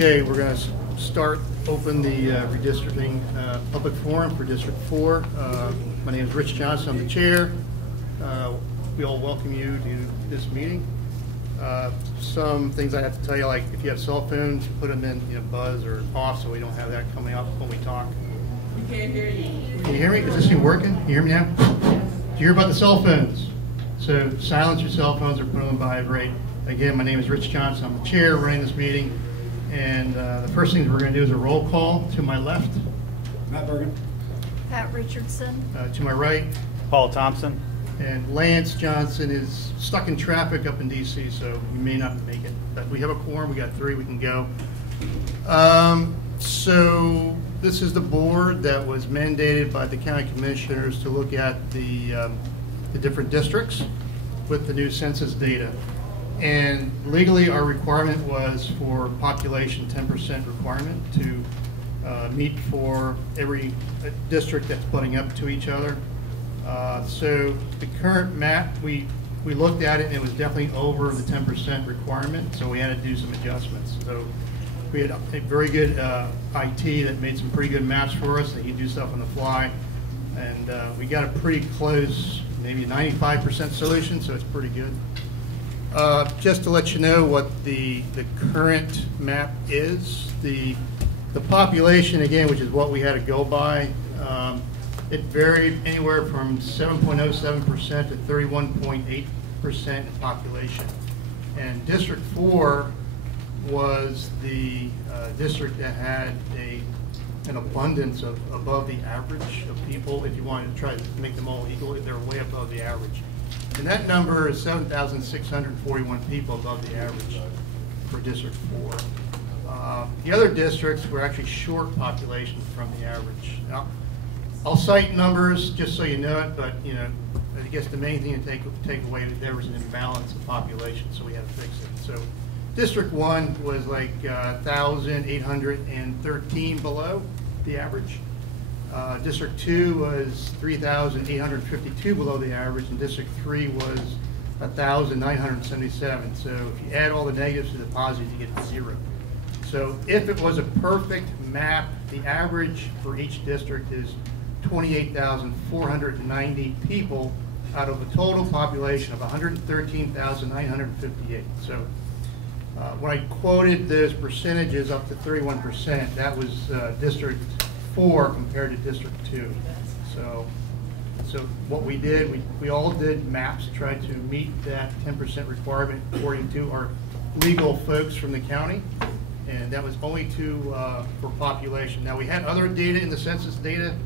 Okay, we're going to open the redistricting public forum for District 4. My name is Rich Johnson. I'm the chair. We all welcome you to this meeting. Some things I have to tell you, like if you have cell phones, put them in buzz or off so we don't have that coming up when we talk. We can't hear you. Can you hear me? Is this thing working? Can you hear me now? Do you hear about the cell phones? So silence your cell phones or put them on vibrate. Again, my name is Rich Johnson. I'm the chair running this meeting. And the first thing we're going to do is a roll call. To my left, Matt Bergen. Pat Richardson. To my right, Paul Thompson. And Lance Johnson is stuck in traffic up in D.C., so we may not make it. But we have a quorum. We got 3. We can go. So this is the board that was mandated by the county commissioners to look at the different districts with the new census data. And legally, our requirement was for population 10% requirement to meet for every district that's butting up to each other. So the current map, we looked at it and it was definitely over the 10% requirement, so we had to do some adjustments. So we had a very good IT that made some pretty good maps for us that you do stuff on the fly. And we got a pretty close, maybe 95% solution, so it's pretty good. Just to let you know what the current map is, the population, again, which is what we had to go by, it varied anywhere from 7.07% to 31.8% in population. And District 4 was the district that had an abundance of above the average of people. If you wanted to try to make them all equal, they're way above the average. And that number is 7,641 people above the average for District 4. The other districts were actually short population from the average. Now, I'll cite numbers just so you know it, but I guess the main thing to take away is there was an imbalance of population, so we had to fix it. So District 1 was like 1,813 below the average. District 2 was 3,852 below the average, and District 3 was 1,977. So if you add all the negatives to the positives, you get 0. So if it was a perfect map, the average for each district is 28,490 people out of a total population of 113,958. So when I quoted those percentages up to 31%, that was District 4 compared to District 2. So what we did, we all did maps to try to meet that 10% requirement according to our legal folks from the county, and that was only for population. Now we had other data in the census data.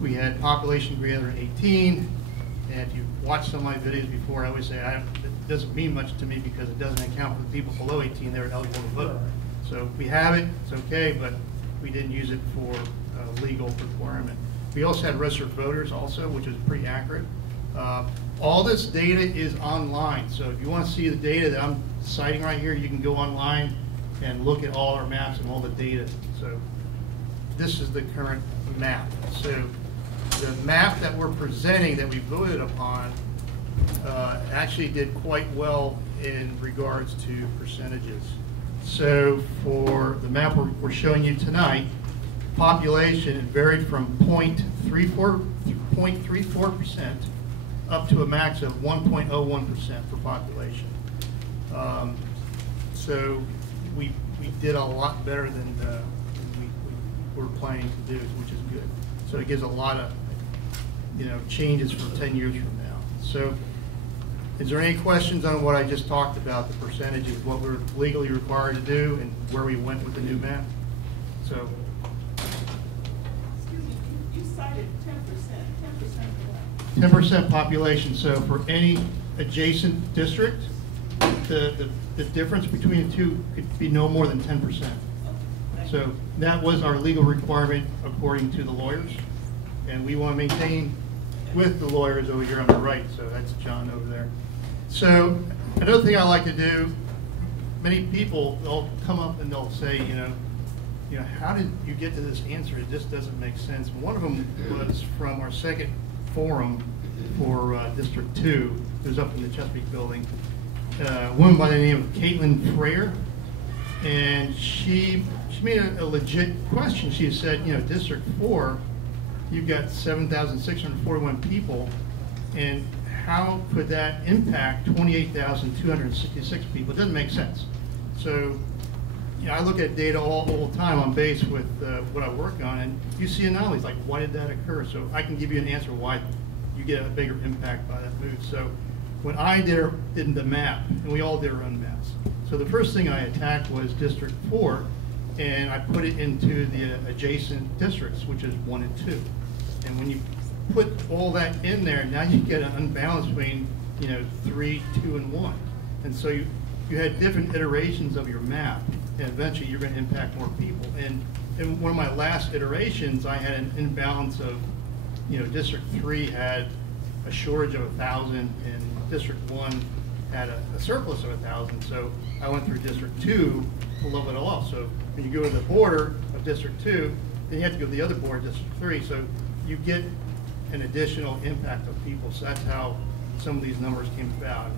We had population greater than 18, and if you watched some of my videos before, I always say it doesn't mean much to me because it doesn't account for the people below 18 that are eligible to vote. So we have it, it's okay, but we didn't use it for legal requirement. We also had registered voters also, which is pretty accurate. All this data is online, so if you want to see the data that I'm citing right here, you can go online and look at all our maps and all the data. So this is the current map. So the map that we're presenting that we voted upon actually did quite well in regards to percentages. So for the map we're showing you tonight, population varied from 0.34% up to a max of 1.01% for population. So we did a lot better than we were planning to do, which is good. So it gives a lot of changes from 10 years from now. So is there any questions on what I just talked about, the percentages, what we're legally required to do, and where we went with the new map? So. Excuse me, you cited 10%. 10% population. So for any adjacent district, the difference between the two could be no more than 10%. So that was our legal requirement according to the lawyers, and we want to maintain with the lawyers over here on the right. So that's John over there. So another thing I like to do, many people, they'll come up and they'll say, how did you get to this answer? It just doesn't make sense. One of them was from our second forum for District 2, it was up in the Chesapeake building. A woman by the name of Caitlin Freyer. And she made a legit question. She said, District 4, you've got 7,641 people, and how could that impact 28,266 people? It doesn't make sense. So, I look at data all the time on base with what I work on, and you see anomalies like, why did that occur? So I can give you an answer why you get a bigger impact by that move. So when I did the map, and we all did our own maps, so the first thing I attacked was District 4, and I put it into the adjacent districts, which is 1 and 2. And when you put all that in there, now you get an unbalance between 3, 2, and 1. And so you had different iterations of your map, and eventually you're going to impact more people. And in one of my last iterations, I had an imbalance of, District 3 had a shortage of 1,000, and District 1 had a surplus of 1,000. So I went through District 2 to level it all off. So when you go to the border of District 2, then you have to go to the other border, District 3. So you get an additional impact of people. So that's how some of these numbers came about.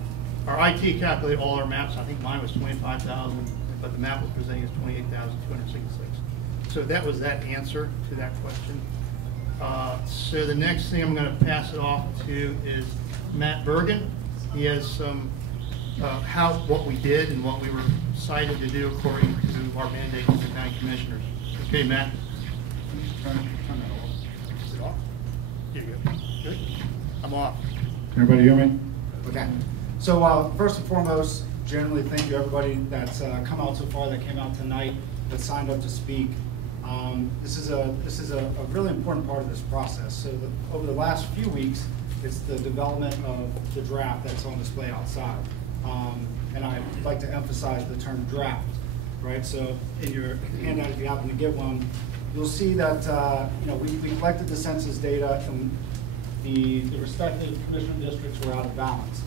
Our IT calculated all our maps. I think mine was 25,000, but the map was presenting as 28,266. So that was that answer to that question. So the next thing I'm going to pass it off to is Matt Bergen. He has some what we did and what we were cited to do according to our mandate as the county commissioners. Okay, Matt. Turn that off. Is it off? Here you go. Good. I'm off. Everybody hear me? Okay. So first and foremost, generally thank you everybody that's come out so far, that came out tonight, that signed up to speak. This is a really important part of this process. So over the last few weeks, it's the development of the draft that's on display outside. And I'd like to emphasize the term draft, right? So in your handout, if you happen to get one, you'll see that we collected the census data, and the respective commissioner districts were out of balance.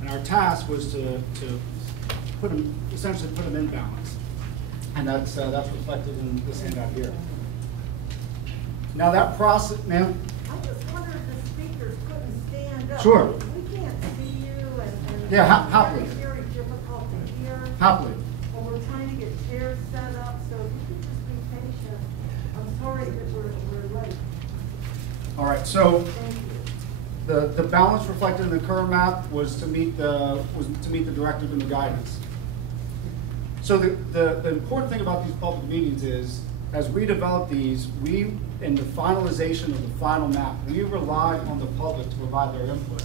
And our task was to essentially put them in balance. And that's reflected in this handout here. Now that process, ma'am? I just wondered if the speakers couldn't stand up. Sure. We can't see you and Yeah, happily. it's very difficult to hear. Happily. When we're trying to get chairs set up, so if you could just be patient. I'm sorry that we're late. All right, so Thank you. the balance reflected in the current map was to meet the directive and the guidance. So the important thing about these public meetings is, as we develop these, in the finalization of the final map, we rely on the public to provide their input.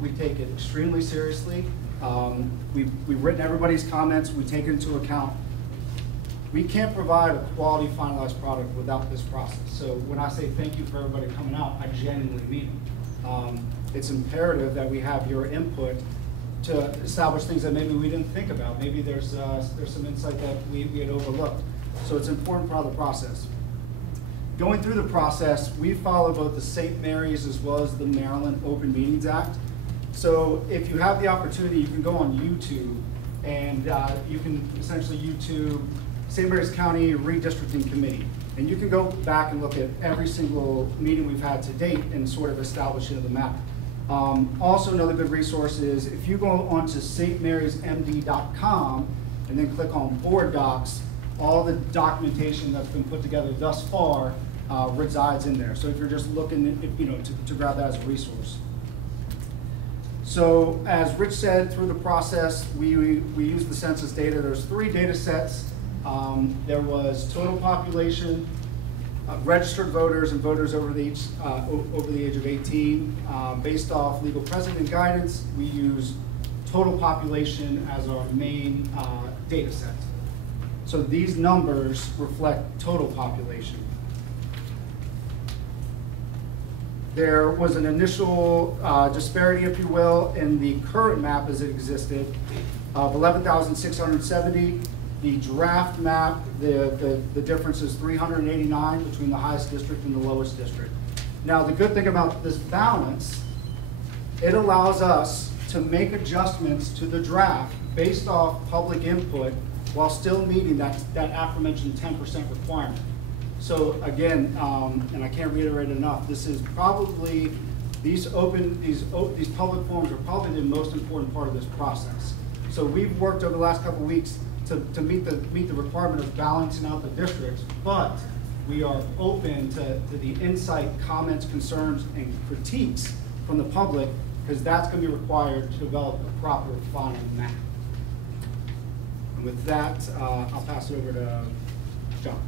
We take it extremely seriously. We've written everybody's comments, we take it into account. We can't provide a quality finalized product without this process. So when I say thank you for everybody coming out, I genuinely mean it. It's imperative that we have your input to establish things that maybe we didn't think about. Maybe there's some insight that we had overlooked. So it's an important part of the process. Going through the process, we follow both the St. Mary's as well as the Maryland Open Meetings Act. So if you have the opportunity, you can go on YouTube, and you can essentially YouTube St. Mary's County Redistricting Committee. And you can go back and look at every single meeting we've had to date and sort of establishing of the map. Also, another good resource is if you go onto stmarysmd.com and then click on board docs, all the documentation that's been put together thus far resides in there. So if you're just looking, to grab that as a resource. So as Rich said, through the process, we used the census data. There's 3 data sets. There was total population, registered voters and voters over the age of 18. Based off legal precedent guidance, we use total population as our main data set. So these numbers reflect total population. There was an initial disparity, if you will, in the current map as it existed of 11,670. The draft map, the difference is 389 between the highest district and the lowest district. Now, the good thing about this balance, it allows us to make adjustments to the draft based off public input while still meeting that aforementioned 10% requirement. So again, and I can't reiterate enough, this is probably, these public forums are probably the most important part of this process. So we've worked over the last couple of weeks to meet the requirement of balancing out the districts, but we are open to the insight, comments, concerns, and critiques from the public, because that's going to be required to develop a proper final map. And with that, I'll pass it over to John.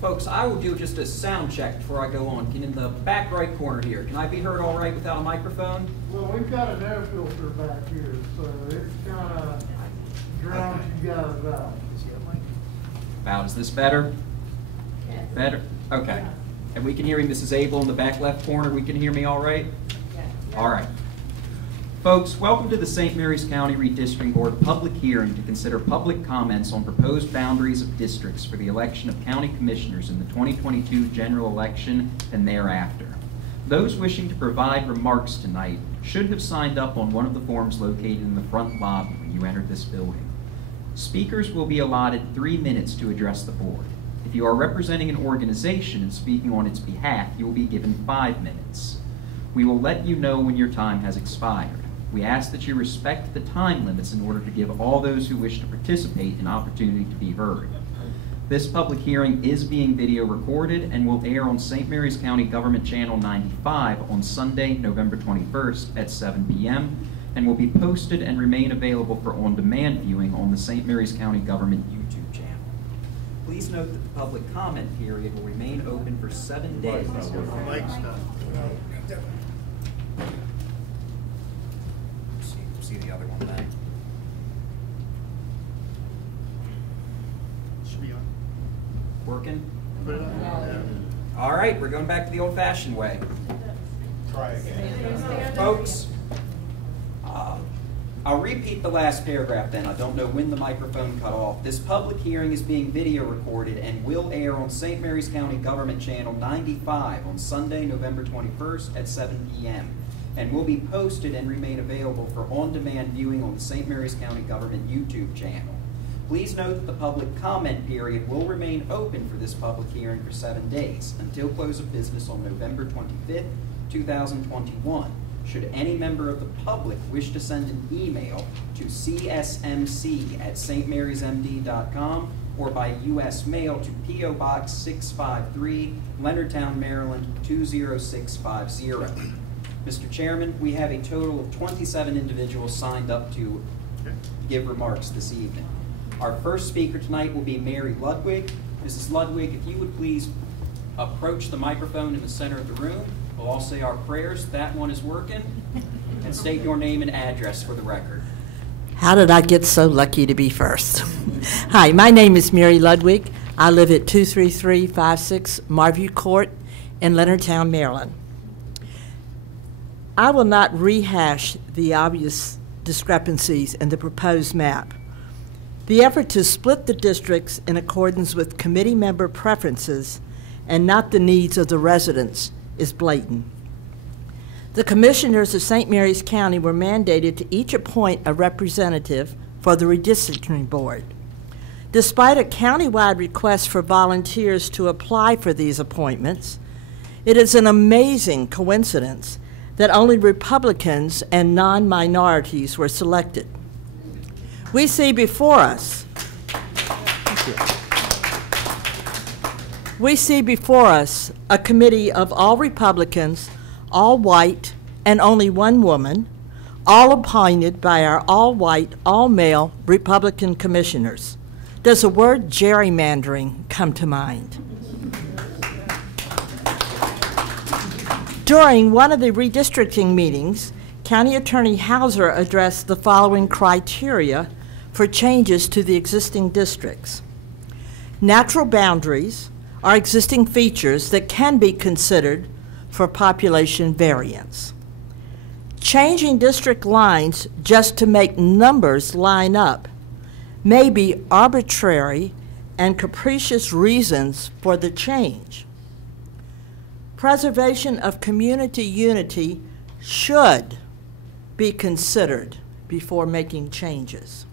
Folks, I will do just a sound check before I go on. In the back right corner here, can I be heard all right without a microphone? Well, we've got an air filter back here, so it's kind of drowns you guys out. About, is this better? Better? Okay. And we can hear him, Mrs. Abel in the back left corner, we can hear me all right? All right. Folks, welcome to the St. Mary's County Redistricting Board public hearing to consider public comments on proposed boundaries of districts for the election of county commissioners in the 2022 general election and thereafter. Those wishing to provide remarks tonight should have signed up on one of the forms located in the front lobby when you entered this building. Speakers will be allotted 3 minutes to address the board. If you are representing an organization and speaking on its behalf, you will be given 5 minutes. We will let you know when your time has expired. We ask that you respect the time limits in order to give all those who wish to participate an opportunity to be heard. This public hearing is being video recorded and will air on St. Mary's County Government Channel 95 on Sunday, November 21st at 7 p.m. and will be posted and remain available for on-demand viewing on the St. Mary's County Government YouTube channel. Please note that the public comment period will remain open for 7 days. Mike stuff. See the other one back. Should be on. Working? Put it on. All right, we're going back to the old-fashioned way. Try again. Folks, I'll repeat the last paragraph then. I don't know when the microphone cut off. This public hearing is being video recorded and will air on St. Mary's County Government Channel 95 on Sunday, November 21st at 7 p.m. and will be posted and remain available for on-demand viewing on the St. Mary's County Government YouTube channel. Please note that the public comment period will remain open for this public hearing for 7 days until close of business on November 25th, 2021. Should any member of the public wish to send an email to csmc@stmarysmd.com or by U.S. mail to P.O. Box 653, Leonardtown, Maryland 20650. Mr. Chairman, we have a total of 27 individuals signed up to give remarks this evening. Our first speaker tonight will be Mary Ludwig. Mrs. Ludwig, if you would please approach the microphone in the center of the room. We'll all say our prayers. That one is working. And state your name and address for the record. How did I get so lucky to be first? Hi, my name is Mary Ludwig. I live at 23356 Marview Court in Leonardtown, Maryland. I will not rehash the obvious discrepancies in the proposed map. The effort to split the districts in accordance with committee member preferences and not the needs of the residents is blatant. The commissioners of St. Mary's County were mandated to each appoint a representative for the redistricting board. Despite a countywide request for volunteers to apply for these appointments, it is an amazing coincidence that only Republicans and non-minorities were selected. We see before us a committee of all Republicans, all white, and only one woman, all appointed by our all-white, all-male Republican commissioners. Does the word gerrymandering come to mind? During one of the redistricting meetings, County Attorney Hauser addressed the following criteria for changes to the existing districts. Natural boundaries are existing features that can be considered for population variance. Changing district lines just to make numbers line up may be arbitrary and capricious reasons for the change. Preservation of community unity should be considered before making changes.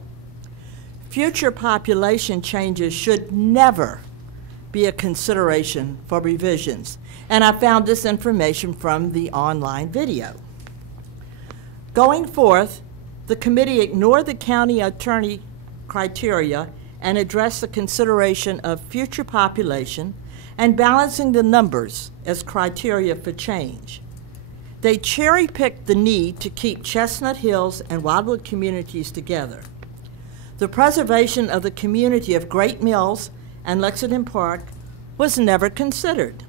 Future population changes should never be a consideration for revisions, and I found this information from the online video. Going forth, the committee ignored the county attorney criteria and address the consideration of future population and balancing the numbers as criteria for change. They cherry-picked the need to keep Chestnut Hills and Wildwood communities together. The preservation of the community of Great Mills and Lexington Park was never considered.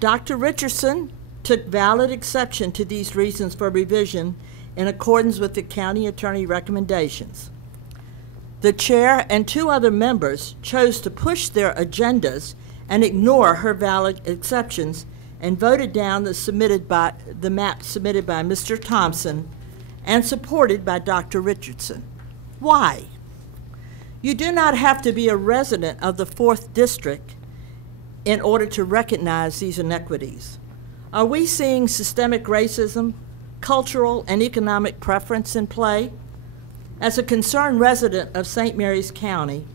Dr. Richardson took valid exception to these reasons for revision in accordance with the county attorney recommendations. The chair and 2 other members chose to push their agendas and ignore her valid exceptions and voted down the map submitted by Mr. Thompson and supported by Dr. Richardson. Why? You do not have to be a resident of the 4th District in order to recognize these inequities. Are we seeing systemic racism, cultural and economic preference in play? As a concerned resident of St. Mary's County,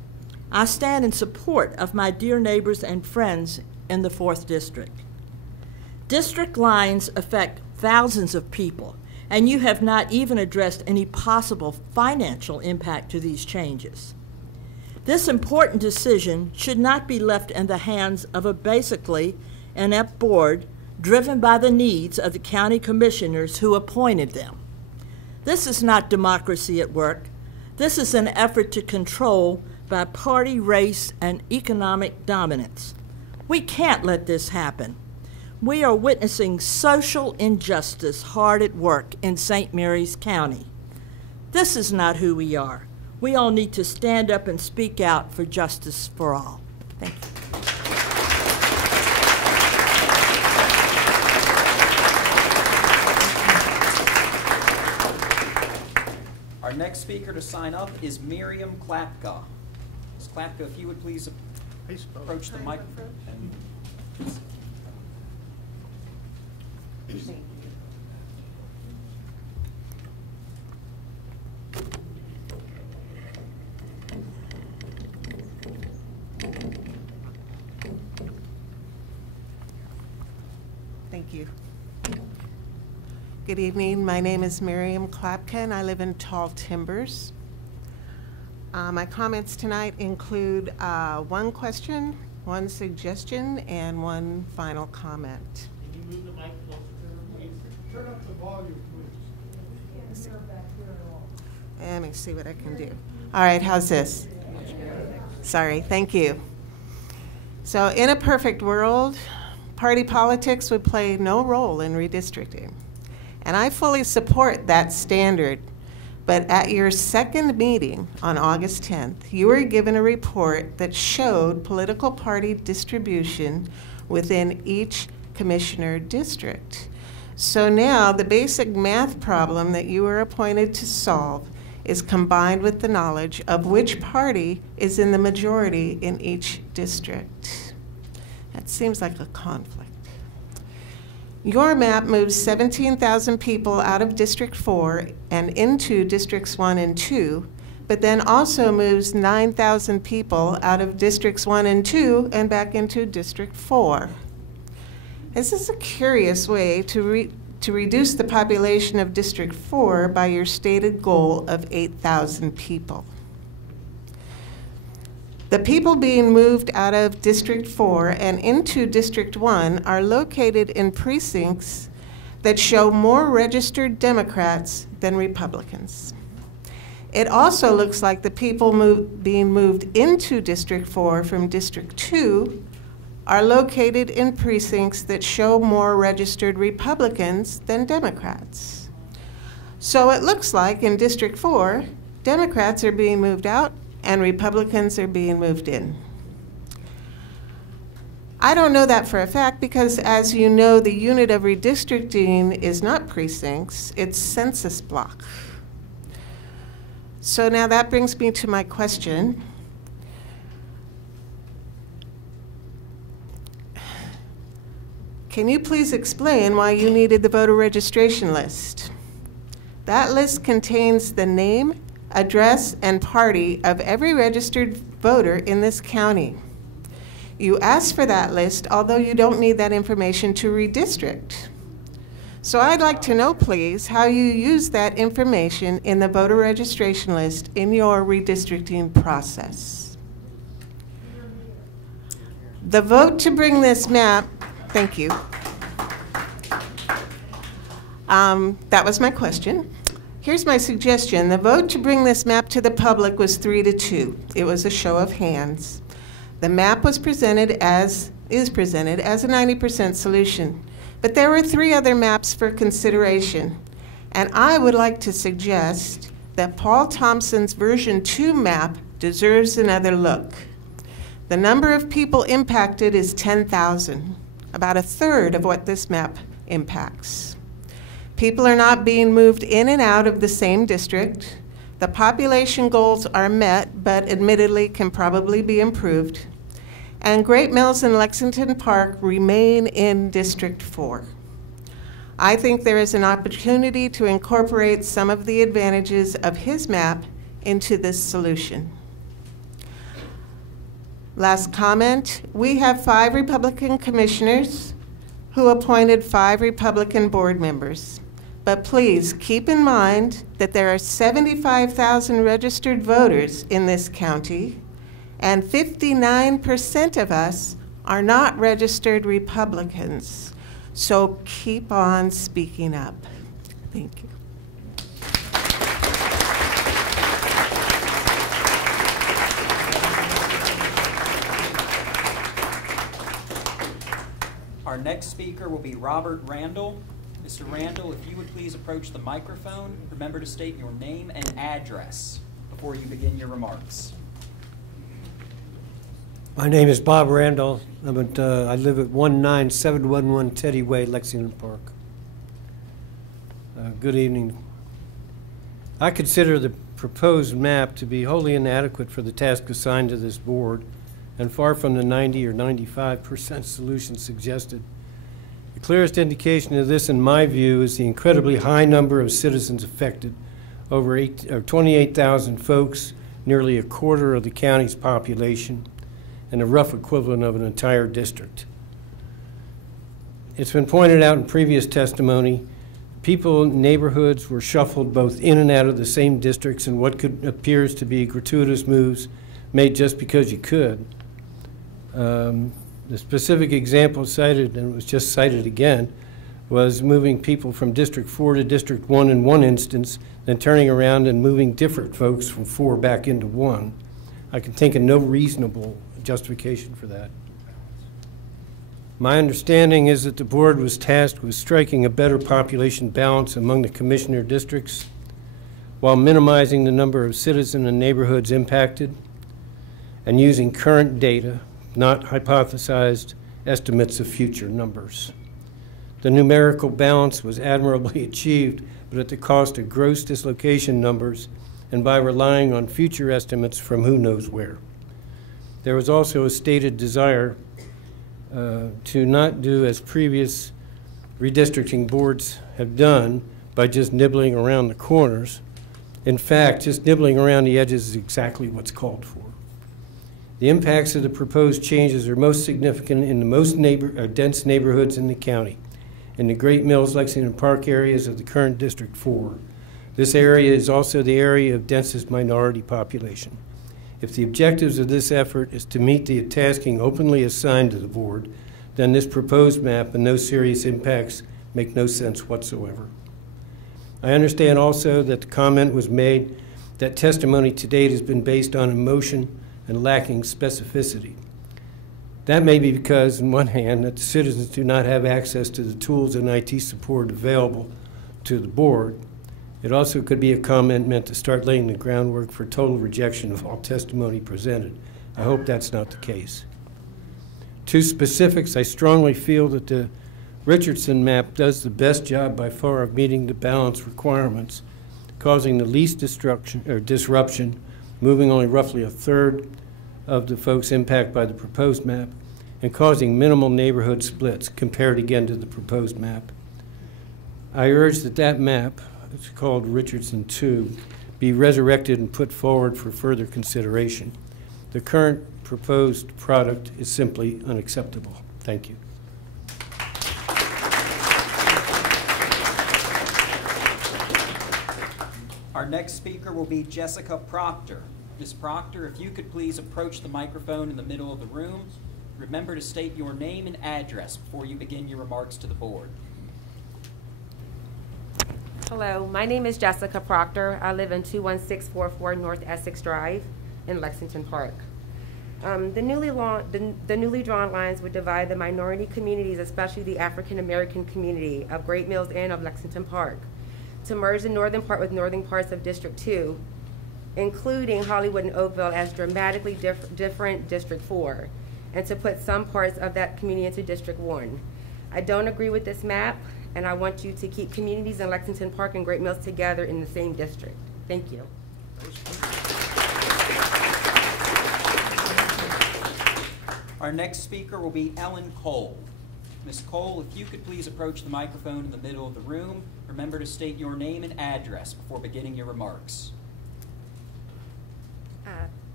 I stand in support of my dear neighbors and friends in the 4th District. District lines affect thousands of people, and you have not even addressed any possible financial impact to these changes. This important decision should not be left in the hands of a basically inept board driven by the needs of the county commissioners who appointed them. This is not democracy at work. This is an effort to control by party, race, and economic dominance. We can't let this happen. We are witnessing social injustice hard at work in St. Mary's County. This is not who we are. We all need to stand up and speak out for justice for all. Thank you. Our next speaker to sign up is Miriam Klapka. Ms. Klapka, if you would please approach the microphone. Thank you. Good evening. My name is Miriam Klapka, and I live in Tall Timbers. My comments tonight include 1 question, 1 suggestion, and 1 final comment. Can you move the mic closer to her, please? Turn up the volume, please. Let me see what I can do. All right, how's this? Sorry, thank you. So in a perfect world, party politics would play no role in redistricting. And I fully support that standard. But at your 2nd meeting on August 10th, you were given a report that showed political party distribution within each commissioner district. So now the basic math problem that you were appointed to solve is combined with the knowledge of which party is in the majority in each district. That seems like a conflict. Your map moves 17,000 people out of District 4 and into Districts 1 and 2, but then also moves 9,000 people out of Districts 1 and 2 and back into District 4. This is a curious way to reduce the population of District 4 by your stated goal of 8,000 people. The people being moved out of District 4 and into District 1 are located in precincts that show more registered Democrats than Republicans. It also looks like the people being moved into District 4 from District 2 are located in precincts that show more registered Republicans than Democrats. So it looks like in District 4, Democrats are being moved out and Republicans are being moved in. I don't know that for a fact because, as you know, the unit of redistricting is not precincts, it's census block. So now that brings me to my question. Can you please explain why you needed the voter registration list? That list contains the name, address, and party of every registered voter in this county. You asked for that list, although you don't need that information to redistrict. So I'd like to know, please, how you use that information in the voter registration list in your redistricting process. The vote to bring this map, thank you. That was my question. Here's my suggestion. The vote to bring this map to the public was 3-2. It was a show of hands. The map was presented as, is presented as a 90% solution. But there were 3 other maps for consideration. And I would like to suggest that Paul Thompson's version 2 map deserves another look. The number of people impacted is 10,000, about a third of what this map impacts. People are not being moved in and out of the same district. The population goals are met, but admittedly can probably be improved. And Great Mills and Lexington Park remain in District 4. I think there is an opportunity to incorporate some of the advantages of his map into this solution. Last comment, we have 5 Republican commissioners who appointed 5 Republican board members. But please keep in mind that there are 75,000 registered voters in this county, and 59% of us are not registered Republicans. So keep on speaking up. Thank you. Our next speaker will be Robert Randall. Mr. Randall, if you would please approach the microphone, remember to state your name and address before you begin your remarks. My name is Bob Randall. I live at 19711 Teddy Way, Lexington Park. Good evening. I consider the proposed map to be wholly inadequate for the task assigned to this board and far from the 90 or 95% solution suggested. The clearest indication of this, in my view, is the incredibly high number of citizens affected, over 28,000 folks, nearly a quarter of the county's population, and a rough equivalent of an entire district. It's been pointed out in previous testimony, people in neighborhoods were shuffled both in and out of the same districts in what appears to be gratuitous moves made just because you could. The specific example cited, and it was just cited again, was moving people from District 4 to District 1 in one instance, then turning around and moving different folks from 4 back into 1. I can think of no reasonable justification for that. My understanding is that the board was tasked with striking a better population balance among the commissioner districts while minimizing the number of citizen and neighborhoods impacted and using current data, not hypothesized estimates of future numbers. The numerical balance was admirably achieved, but at the cost of gross dislocation numbers and by relying on future estimates from who knows where. There was also a stated desire to not do as previous redistricting boards have done by just nibbling around the corners. In fact, just nibbling around the edges is exactly what's called for. The impacts of the proposed changes are most significant in the most dense neighborhoods in the county, in the Great Mills, Lexington Park areas of the current District 4. This area is also the area of densest minority population. If the objectives of this effort is to meet the tasking openly assigned to the board, then this proposed map and no serious impacts make no sense whatsoever. I understand also that the comment was made that testimony to date has been based on emotion and lacking specificity. That may be because, on one hand, that the citizens do not have access to the tools and IT support available to the board. It also could be a comment meant to start laying the groundwork for total rejection of all testimony presented. I hope that's not the case. To specifics, I strongly feel that the Richardson map does the best job by far of meeting the balance requirements, causing the least disruption, moving only roughly a third of the folks impacted by the proposed map, and causing minimal neighborhood splits compared again to the proposed map. I urge that that map, it's called Richardson 2, be resurrected and put forward for further consideration. The current proposed product is simply unacceptable. Thank you. next speaker will be Jessica Proctor. Ms. Proctor, if you could please approach the microphone in the middle of the room. Remember to state your name and address before you begin your remarks to the board. Hello, my name is Jessica Proctor. I live in 21644 North Essex Drive in Lexington Park. The newly drawn lines would divide the minority communities, especially the African American community of Great Mills and of Lexington Park, to merge the northern part with northern parts of District 2, including Hollywood and Oakville as dramatically different District 4, and to put some parts of that community into District 1. I don't agree with this map, and I want you to keep communities in Lexington Park and Great Mills together in the same district. Thank you. Our next speaker will be Ellen Cole. Ms. Cole, if you could please approach the microphone in the middle of the room. Remember to state your name and address before beginning your remarks.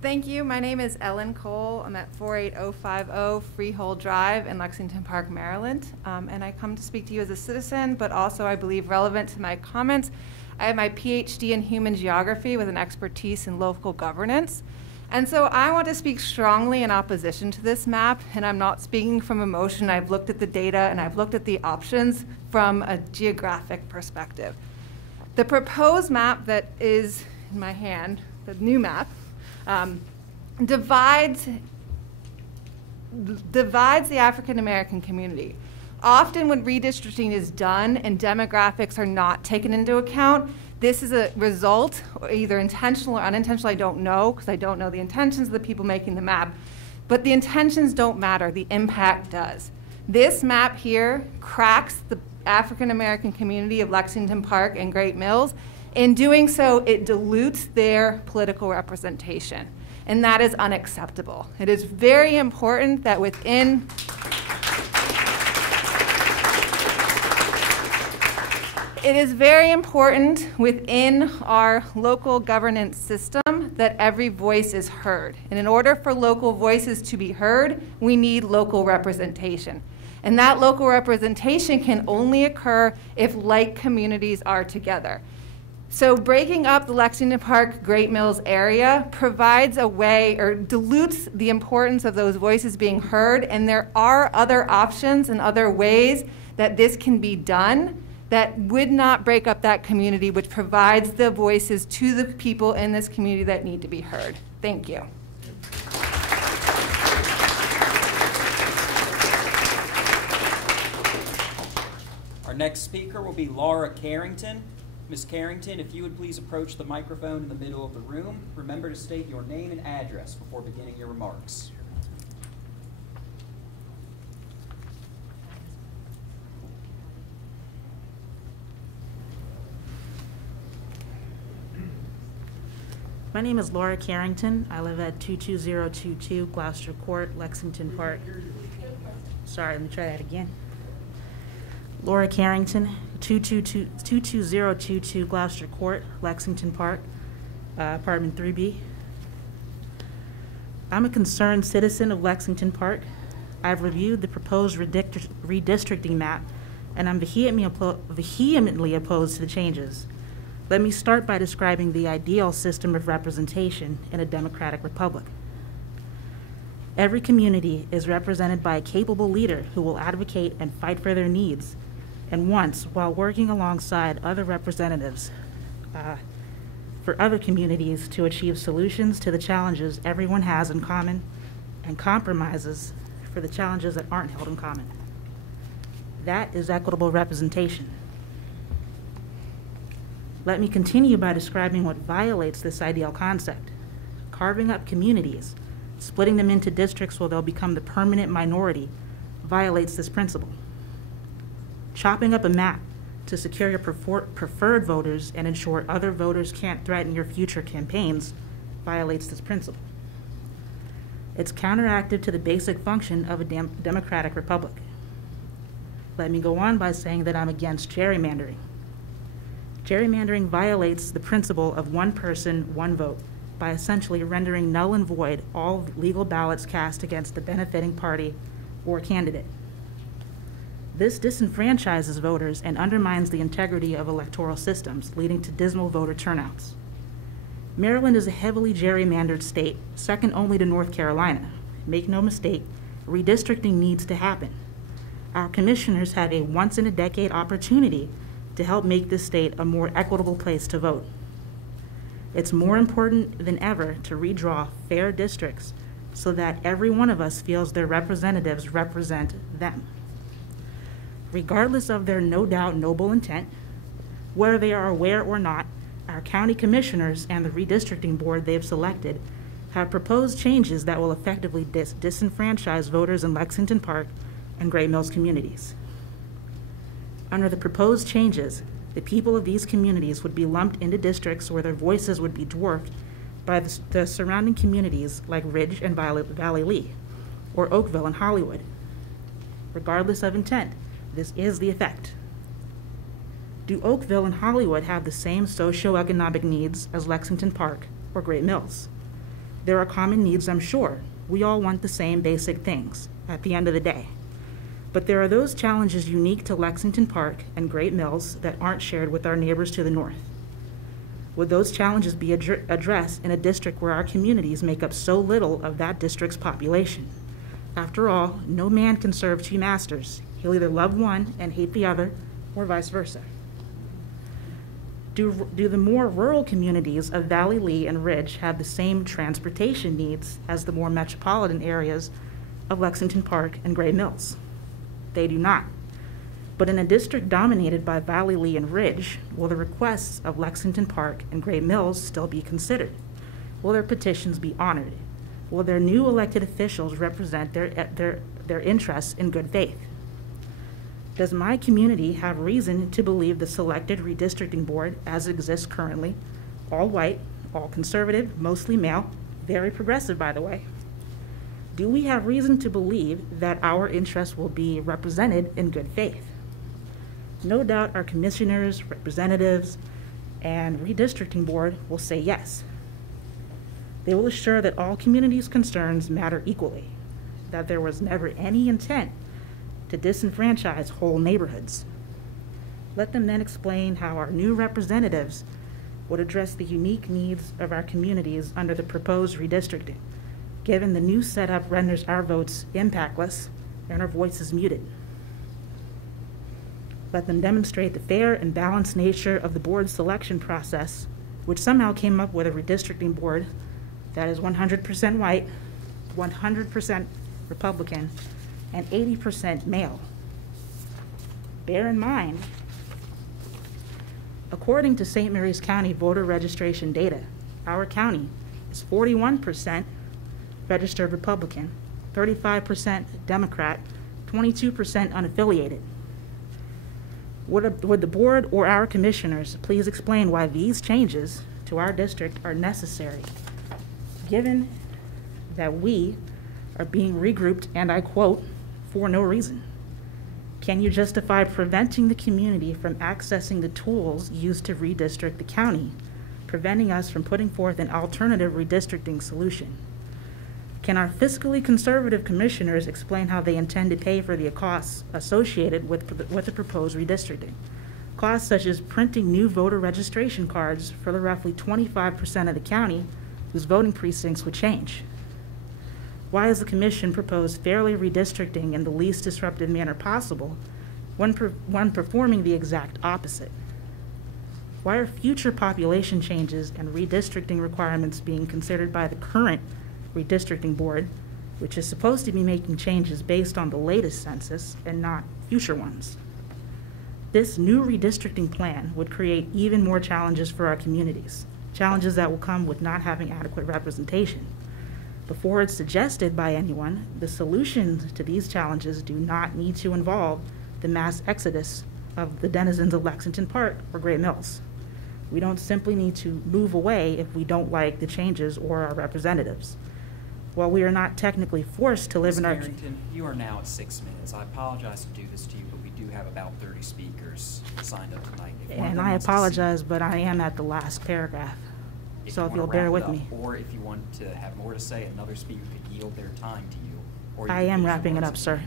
Thank you. My name is Ellen Cole. I'm at 48050 Freehold Drive in Lexington Park, Maryland. And I come to speak to you as a citizen, but also I believe relevant to my comments. I have my PhD in human geography with an expertise in local governance. And so I want to speak strongly in opposition to this map, and I'm not speaking from emotion. I've looked at the data and I've looked at the options from a geographic perspective. The proposed map that is in my hand, the new map, divides the African American community. Often when redistricting is done and demographics are not taken into account, this is a result, either intentional or unintentional, I don't know, because I don't know the intentions of the people making the map, but the intentions don't matter, the impact does. This map here cracks the African American community of Lexington Park and Great Mills. In doing so, it dilutes their political representation, and that is unacceptable. It is very important that within our local governance system that every voice is heard. And in order for local voices to be heard, we need local representation. And that local representation can only occur if like communities are together. So breaking up the Lexington Park, Great Mills area provides a way, or dilutes the importance of those voices being heard, and there are other options and other ways that this can be done that would not break up that community, which provides the voices to the people in this community that need to be heard. Thank you. Our next speaker will be Laura Carrington. Ms. Carrington, if you would please approach the microphone in the middle of the room. Remember to state your name and address before beginning your remarks. My name is Laura Carrington. I live at 22022 Gloucester Court, Lexington Park. Sorry, let me try that again. Laura Carrington, 22022 Gloucester Court, Lexington Park, apartment 3B. I'm a concerned citizen of Lexington Park. I've reviewed the proposed redistricting map, and I'm vehemently opposed to the changes. Let me start by describing the ideal system of representation in a democratic republic. Every community is represented by a capable leader who will advocate and fight for their needs, and wants, while working alongside other representatives for other communities to achieve solutions to the challenges everyone has in common, and compromises for the challenges that aren't held in common. That is equitable representation. Let me continue by describing what violates this ideal concept. Carving up communities, splitting them into districts where they'll become the permanent minority, violates this principle. Chopping up a map to secure your preferred voters and ensure other voters can't threaten your future campaigns violates this principle. It's counteractive to the basic function of a democratic republic. Let me go on by saying that I'm against gerrymandering. Gerrymandering violates the principle of one person, one vote by essentially rendering null and void all legal ballots cast against the benefiting party or candidate. This disenfranchises voters and undermines the integrity of electoral systems, leading to dismal voter turnouts. Maryland is a heavily gerrymandered state, second only to North Carolina. Make no mistake, redistricting needs to happen. Our commissioners have a once-in-a-decade opportunity to help make this state a more equitable place to vote. It's more important than ever to redraw fair districts so that every one of us feels their representatives represent them. Regardless of their no doubt noble intent, whether they are aware or not, our county commissioners and the redistricting board they've selected have proposed changes that will effectively disenfranchise voters in Lexington Park and Great Mills communities. Under the proposed changes, the people of these communities would be lumped into districts where their voices would be dwarfed by the surrounding communities like Ridge and Valley Lee, or Oakville and Hollywood. Regardless of intent, this is the effect. Do Oakville and Hollywood have the same socioeconomic needs as Lexington Park or Great Mills? There are common needs, I'm sure. We all want the same basic things at the end of the day. But there are those challenges unique to Lexington Park and Great Mills that aren't shared with our neighbors to the north. Would those challenges be addressed in a district where our communities make up so little of that district's population? After all, no man can serve two masters. He'll either love one and hate the other, or vice versa. Do the more rural communities of Valley Lee and Ridge have the same transportation needs as the more metropolitan areas of Lexington Park and Great Mills? They do not. But in a district dominated by Valley Lee and Ridge, will the requests of Lexington Park and Great Mills still be considered? Will their petitions be honored? Will their new elected officials represent their interests in good faith? Does my community have reason to believe the selected redistricting board, as it exists currently, all white, all conservative, mostly male, very progressive, by the way? Do we have reason to believe that our interests will be represented in good faith? No doubt our commissioners, representatives, and redistricting board will say yes. They will assure that all communities' concerns matter equally, that there was never any intent to disenfranchise whole neighborhoods. Let them then explain how our new representatives would address the unique needs of our communities under the proposed redistricting, given the new setup renders our votes impactless and our voices muted. Let them demonstrate the fair and balanced nature of the board's selection process, which somehow came up with a redistricting board that is 100% white, 100% Republican, and 80% male. Bear in mind, according to St. Mary's County voter registration data, our county is 41% registered Republican, 35% Democrat, 22% unaffiliated. Would the board or our commissioners please explain why these changes to our district are necessary, given that we are being regrouped, and I quote, for no reason? Can you justify preventing the community from accessing the tools used to redistrict the county, preventing us from putting forth an alternative redistricting solution? Can our fiscally conservative commissioners explain how they intend to pay for the costs associated with the proposed redistricting? Costs such as printing new voter registration cards for the roughly 25% of the county whose voting precincts would change. Why has the commission proposed fairly redistricting in the least disruptive manner possible when performing the exact opposite? Why are future population changes and redistricting requirements being considered by the current redistricting board, which is supposed to be making changes based on the latest census and not future ones? This new redistricting plan would create even more challenges for our communities, challenges that will come with not having adequate representation. Before it's suggested by anyone, the solutions to these challenges do not need to involve the mass exodus of the denizens of Lexington Park or Great Mills. We don't simply need to move away if we don't like the changes or our representatives. While we are not technically forced to live in our... Ms. Carrington, you are now at 6 minutes. I apologize to do this to you, but we do have about 30 speakers signed up tonight. And I apologize, but I am at the last paragraph. So if you'll bear with me. Or if you want to have more to say, another speaker could yield their time to you. Or I am wrapping it up, sir.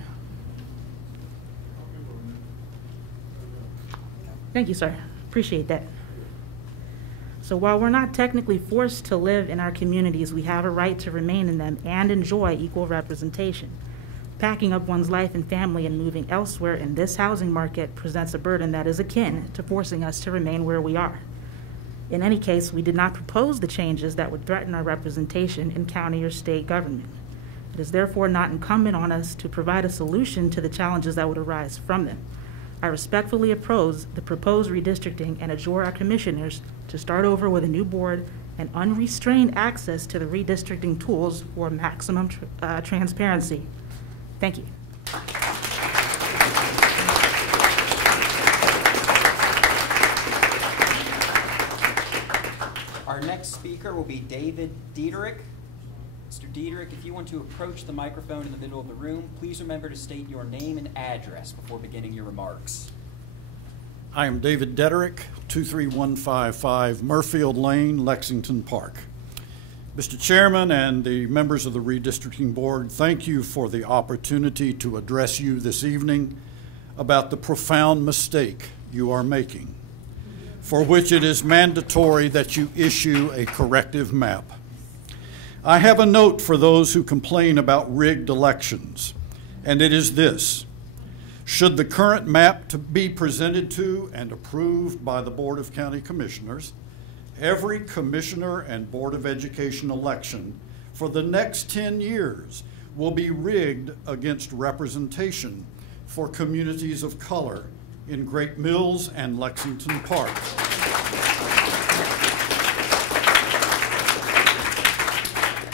Thank you, sir. Appreciate that. So while we're not technically forced to live in our communities, we have a right to remain in them and enjoy equal representation. Packing up one's life and family and moving elsewhere in this housing market presents a burden that is akin to forcing us to remain where we are. In any case, we did not propose the changes that would threaten our representation in county or state government. It is therefore not incumbent on us to provide a solution to the challenges that would arise from them. I respectfully oppose the proposed redistricting and adjure our commissioners to start over with a new board and unrestrained access to the redistricting tools for maximum transparency. Thank you. Our next speaker will be David Diederich. Mr. Diederich, if you want to approach the microphone in the middle of the room, please remember to state your name and address before beginning your remarks. I am David Diederich, 23155 Murfield Lane, Lexington Park. Mr. Chairman and the members of the Redistricting Board, thank you for the opportunity to address you this evening about the profound mistake you are making, for which it is mandatory that you issue a corrective map. I have a note for those who complain about rigged elections, and it is this. Should the current map be presented to and approved by the Board of County Commissioners, every Commissioner and Board of Education election for the next 10 years will be rigged against representation for communities of color in Great Mills and Lexington Park.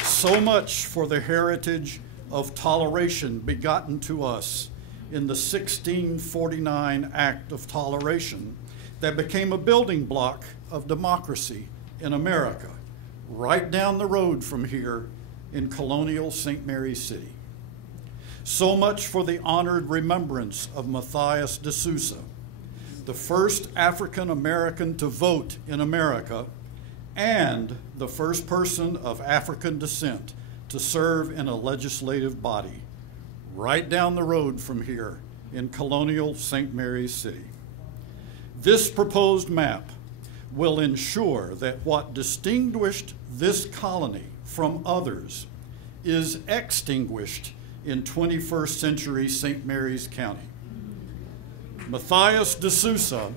So much for the heritage of toleration begotten to us in the 1649 Act of Toleration that became a building block of democracy in America, right down the road from here in colonial St. Mary's City. So much for the honored remembrance of Matthias de Sousa, the first African American to vote in America and the first person of African descent to serve in a legislative body, right down the road from here in colonial St. Mary's City. This proposed map will ensure that what distinguished this colony from others is extinguished in 21st century St. Mary's County. Matthias de Sousa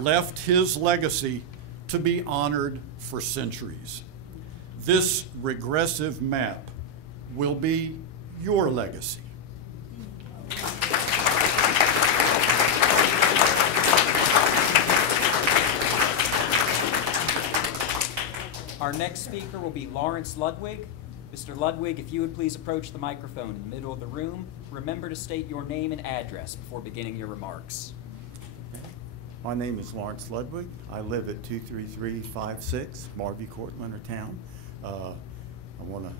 left his legacy to be honored for centuries. This regressive map will be your legacy. Our next speaker will be Lawrence Ludwig. Mr. Ludwig, if you would please approach the microphone in the middle of the room, remember to state your name and address before beginning your remarks. My name is Lawrence Ludwig. I live at 23356 Marvey Court, Leonardtown. I want to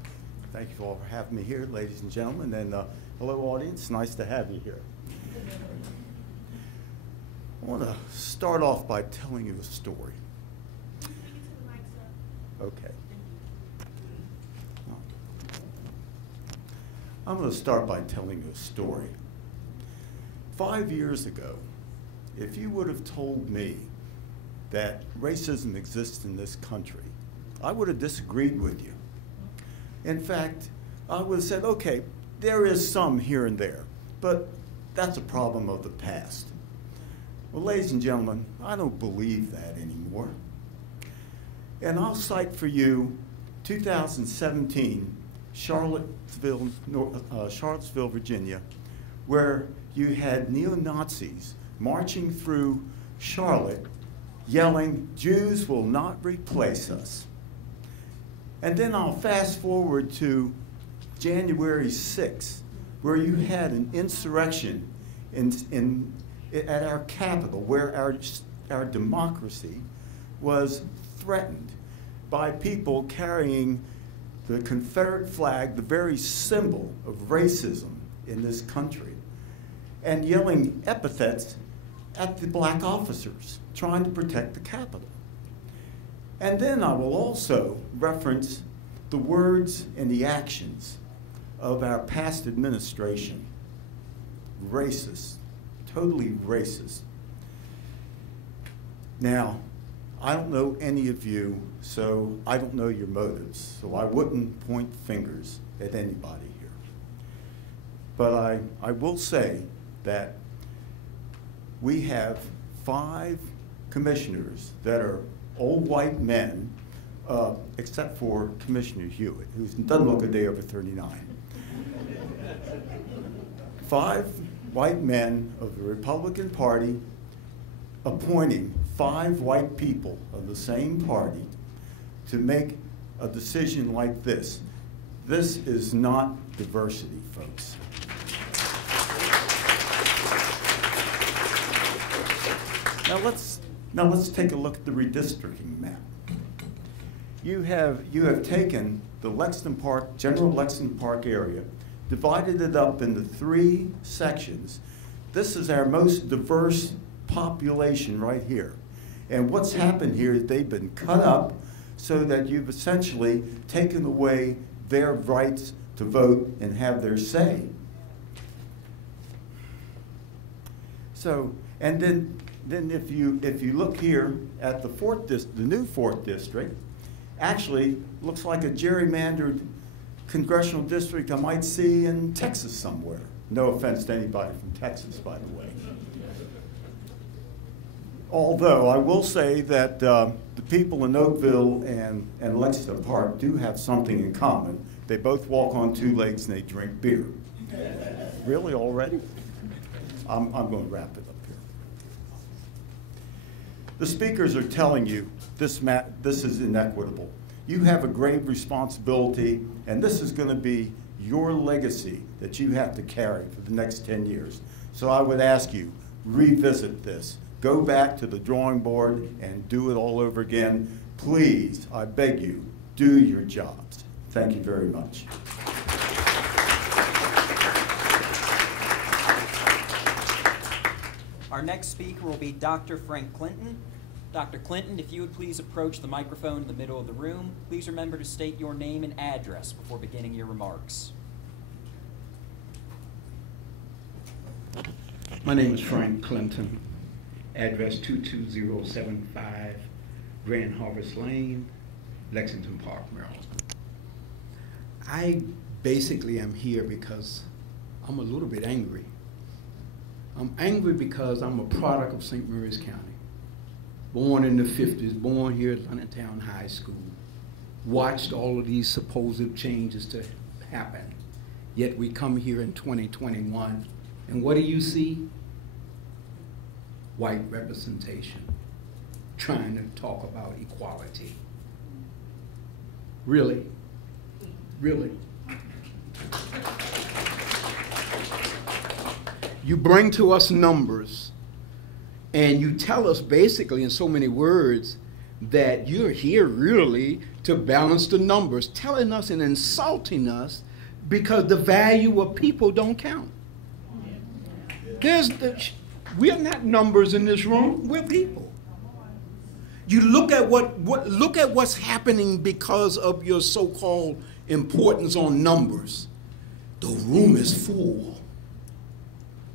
thank you all for having me here, ladies and gentlemen, and hello, audience. Nice to have you here. I want to start off by telling you a story. Okay. I'm going to start by telling you a story. 5 years ago, if you would have told me that racism exists in this country, I would have disagreed with you. In fact, I would have said, okay, there is some here and there, but that's a problem of the past. Well, ladies and gentlemen, I don't believe that anymore. And I'll cite for you 2017, Charlottesville, Virginia, where you had neo-Nazis marching through Charlotte yelling, "Jews will not replace us." And then I'll fast forward to January 6th, where you had an insurrection at our capital, where our democracy was threatened by people carrying the Confederate flag, the very symbol of racism in this country, and yelling epithets at the black officers trying to protect the Capitol. And then I will also reference the words and the actions of our past administration. Racist, totally racist. Now, I don't know any of you, so I don't know your motives, so I wouldn't point fingers at anybody here. But I will say that we have 5 commissioners that are old white men, except for Commissioner Hewitt, who doesn't look a day over 39. 5 white men of the Republican Party appointing 5 white people of the same party to make a decision like this. This is not diversity, folks. Now let's take a look at the redistricting map. You have taken the Lexington Park, general Lexington Park area, divided it up into 3 sections. This is our most diverse population right here. And what's happened here is they've been cut up so that you've essentially taken away their rights to vote and have their say. So, and then if you look here at the new 4th district, actually looks like a gerrymandered congressional district I might see in Texas somewhere. No offense to anybody from Texas, by the way. Although I will say that the people in Oakville and Lexington Park do have something in common. They both walk on 2 legs and they drink beer. Really, already? I'm going to wrap it up here. The speakers are telling you this is inequitable. You have a grave responsibility, and this is going to be your legacy that you have to carry for the next 10 years. So I would ask you, revisit this. Go back to the drawing board and do it all over again. Please, I beg you, do your jobs. Thank you very much. Our next speaker will be Dr. Frank Clinton. Dr. Clinton, if you would please approach the microphone in the middle of the room. Please remember to state your name and address before beginning your remarks. My name is Frank Clinton. Address 22075 Grand Harvest Lane, Lexington Park, Maryland. I basically am here because I'm a little bit angry. I'm angry because I'm a product of St. Mary's County. Born in the 50s, born here at London Town High School. Watched all of these supposed changes to happen. Yet we come here in 2021, and what do you see? White representation, trying to talk about equality. Really? Really? You bring to us numbers, and you tell us basically in so many words that you're here really to balance the numbers, telling us and insulting us because the value of people don't count. We're not numbers in this room, we're people. You look at look at what's happening because of your so-called importance on numbers. The room is full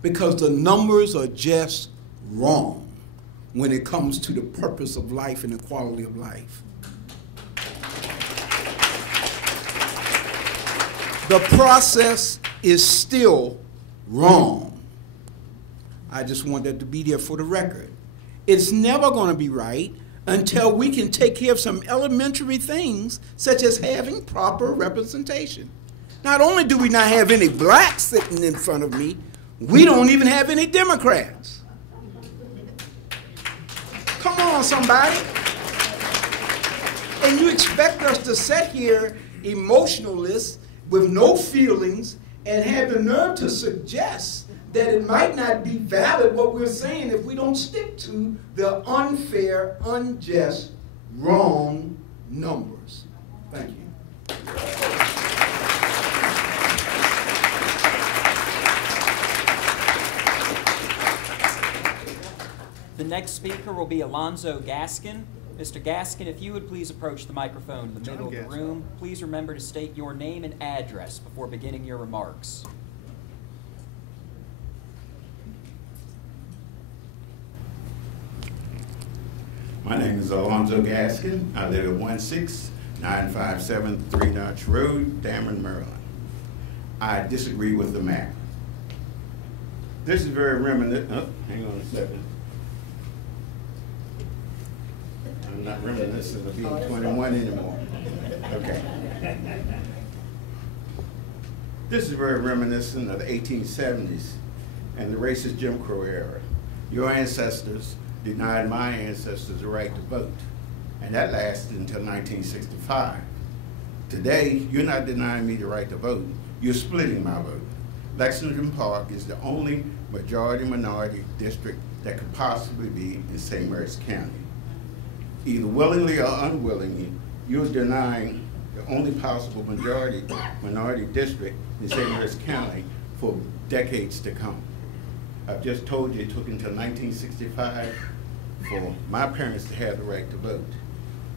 because the numbers are just wrong when it comes to the purpose of life and the quality of life. The process is still wrong. I just want that to be there for the record. It's never going to be right until we can take care of some elementary things, such as having proper representation. Not only do we not have any blacks sitting in front of me, we don't even have any Democrats. Come on, somebody. And you expect us to sit here emotionless with no feelings and have the nerve to suggest that it might not be valid what we're saying if we don't stick to the unfair, unjust, wrong numbers. Thank you. The next speaker will be Alonzo Gaskin. Mr. Gaskin, if you would please approach the microphone in the middle of the room. Please remember to state your name and address before beginning your remarks. My name is Alonzo Gaskin. I live at 16957 Three Notch Road, Dameron, Maryland. I disagree with the map. This is very reminiscent. Oh, hang on a second. I'm not reminiscent of being 21 anymore. Okay. This is very reminiscent of the 1870s and the racist Jim Crow era. Your ancestors denied my ancestors the right to vote, and that lasted until 1965. Today, you're not denying me the right to vote, you're splitting my vote. Lexington Park is the only majority-minority district that could possibly be in St. Mary's County. Either willingly or unwillingly, you're denying the only possible minority district in St. Mary's County for decades to come. I've just told you it took until 1965 for my parents to have the right to vote.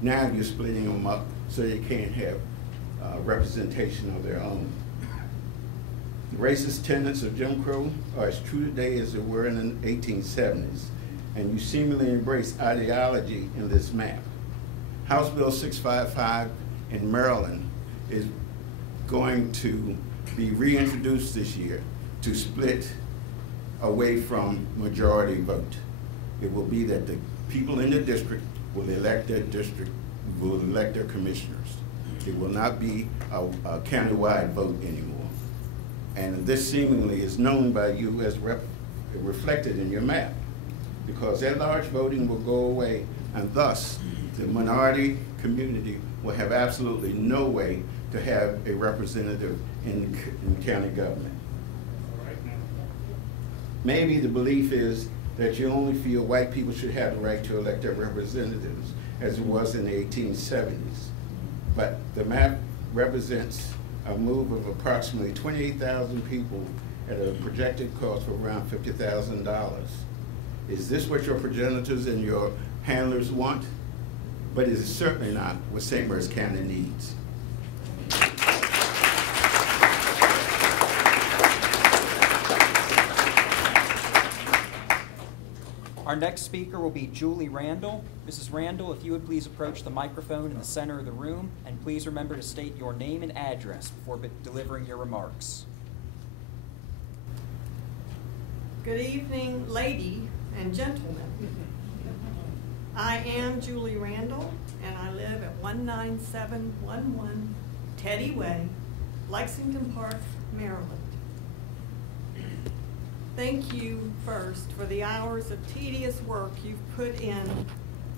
Now you're splitting them up so they can't have representation of their own. The racist tenets of Jim Crow are as true today as they were in the 1870s, and you seemingly embrace ideology in this map. House Bill 655 in Maryland is going to be reintroduced this year to split away from majority vote. It will be that the people in the district will elect their commissioners. It will not be a countywide vote anymore. And this seemingly is known by you as reflected in your map, because that large voting will go away, and thus the minority community will have absolutely no way to have a representative in county government. Maybe the belief is that you only feel white people should have the right to elect their representatives, as it was in the 1870s. But the map represents a move of approximately 28,000 people at a projected cost of around $50,000. Is this what your progenitors and your handlers want? But it is certainly not what St. Mary's County needs. Our next speaker will be Julie Randall. Mrs. Randall, if you would please approach the microphone in the center of the room, and please remember to state your name and address before delivering your remarks. Good evening, lady and gentlemen. I am Julie Randall, and I live at 19711 Teddy Way, Lexington Park, Maryland. Thank you first for the hours of tedious work you've put in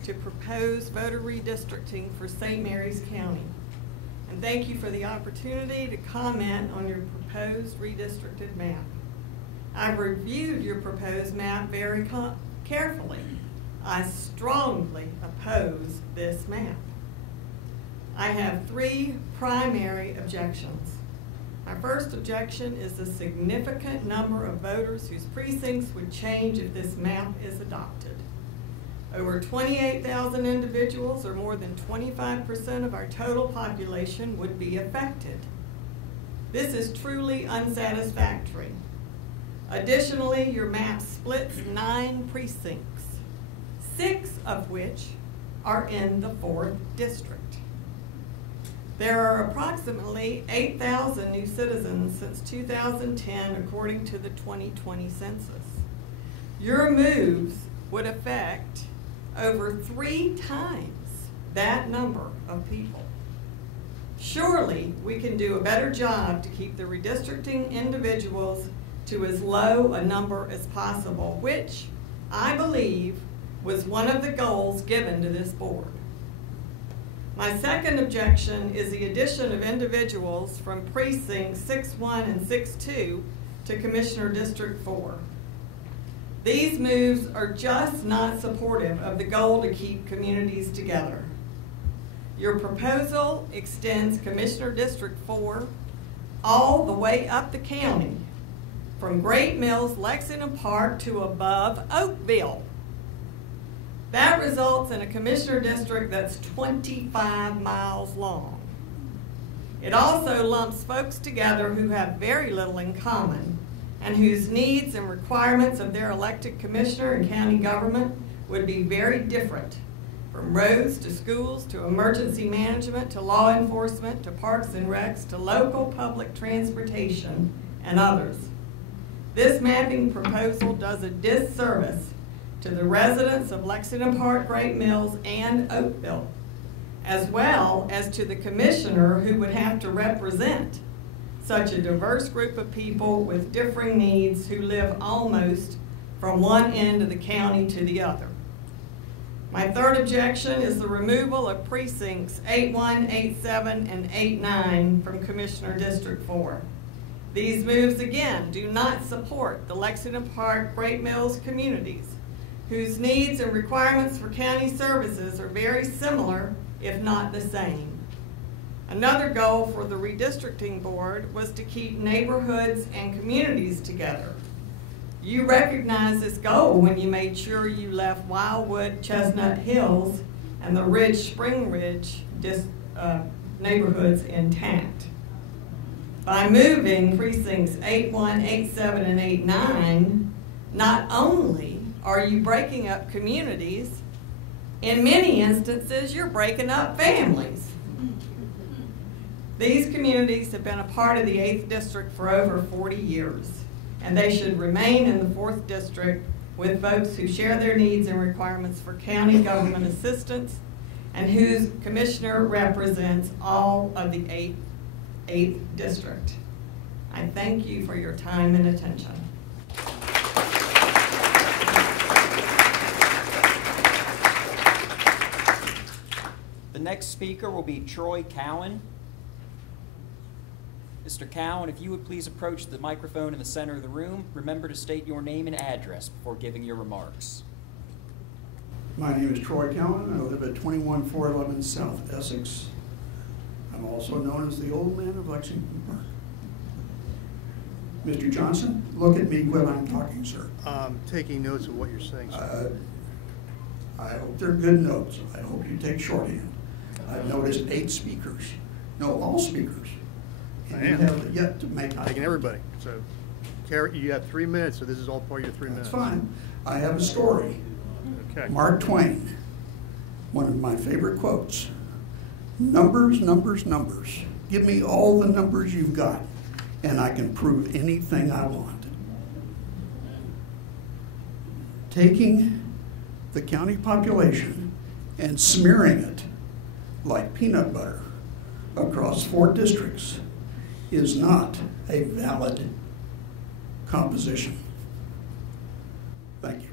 to propose voter redistricting for St. Mary's County. And thank you for the opportunity to comment on your proposed redistricted map. I've reviewed your proposed map very carefully. I strongly oppose this map. I have three primary objections. My first objection is the significant number of voters whose precincts would change if this map is adopted. Over 28,000 individuals, or more than 25% of our total population, would be affected. This is truly unsatisfactory. Additionally, your map splits 9 precincts, 6 of which are in the 4th district. There are approximately 8,000 new citizens since 2010, according to the 2020 census. Your moves would affect over 3 times that number of people. Surely we can do a better job to keep the redistricting individuals to as low a number as possible, which I believe was one of the goals given to this board. My second objection is the addition of individuals from precincts 6-1 and 6-2 to Commissioner District 4. These moves are just not supportive of the goal to keep communities together. Your proposal extends Commissioner District 4 all the way up the county, from Great Mills, Lexington Park to above Oakville. That results in a commissioner district that's 25 miles long. It also lumps folks together who have very little in common and whose needs and requirements of their elected commissioner and county government would be very different from roads to schools to emergency management to law enforcement to parks and recs to local public transportation and others. This mapping proposal does a disservice to the residents of Lexington Park, Great Mills, and Oakville, as well as to the commissioner who would have to represent such a diverse group of people with differing needs who live almost from one end of the county to the other. My third objection is the removal of precincts 8-1, 8-7, and 8-9 from Commissioner District 4. These moves, again, do not support the Lexington Park, Great Mills communities, whose needs and requirements for county services are very similar, if not the same. Another goal for the redistricting board was to keep neighborhoods and communities together. You recognized this goal when you made sure you left Wildwood, Chestnut Hills, and the Ridge, Spring Ridge neighborhoods intact. By moving precincts 8-1, 8-7, and 8-9, not only are you breaking up communities, in many instances you're breaking up families. These communities have been a part of the 8th District for over 40 years, and they should remain in the 4th District with folks who share their needs and requirements for county government assistance and whose commissioner represents all of the 8th District. I thank you for your time and attention. The next speaker will be Troy Cowan. Mr. Cowan, if you would please approach the microphone in the center of the room. Remember to state your name and address before giving your remarks. My name is Troy Cowan. I live at 21411 South Essex. I'm also known as the Old Man of Lexington Park. Mr. Johnson, look at me while I'm talking, sir. Taking notes of what you're saying, sir. I hope they're good notes. I hope you take shorthand. I've noticed 8 speakers. No, all speakers. And you have yet to make eye Taking everybody. So, Carrie, you have 3 minutes, so this is all part of your 3 minutes. That's fine. I have a story. Okay. Mark Twain, one of my favorite quotes. Numbers, numbers, numbers. Give me all the numbers you've got, and I can prove anything I want. Taking the county population and smearing it like peanut butter across 4 districts is not a valid composition. Thank you.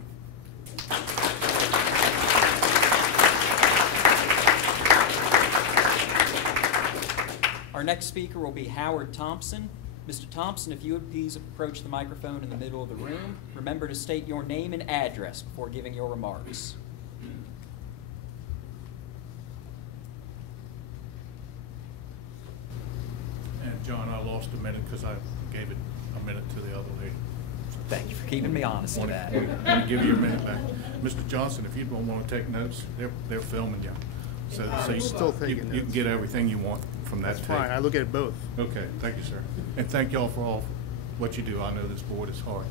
Our next speaker will be Howard Thompson. Mr. Thompson, if you would please approach the microphone in the middle of the room. Remember to state your name and address before giving your remarks. And John, I lost a minute because I gave it a minute to the other lady. Thank you for keeping me honest with that. I'll give you your minute back. Mr. Johnson, if you don't want to take notes, they're filming you. So you can get everything you want from that tape. That's fine. I look at both. Okay. Thank you, sir. And thank you all for all what you do. I know this board is hard.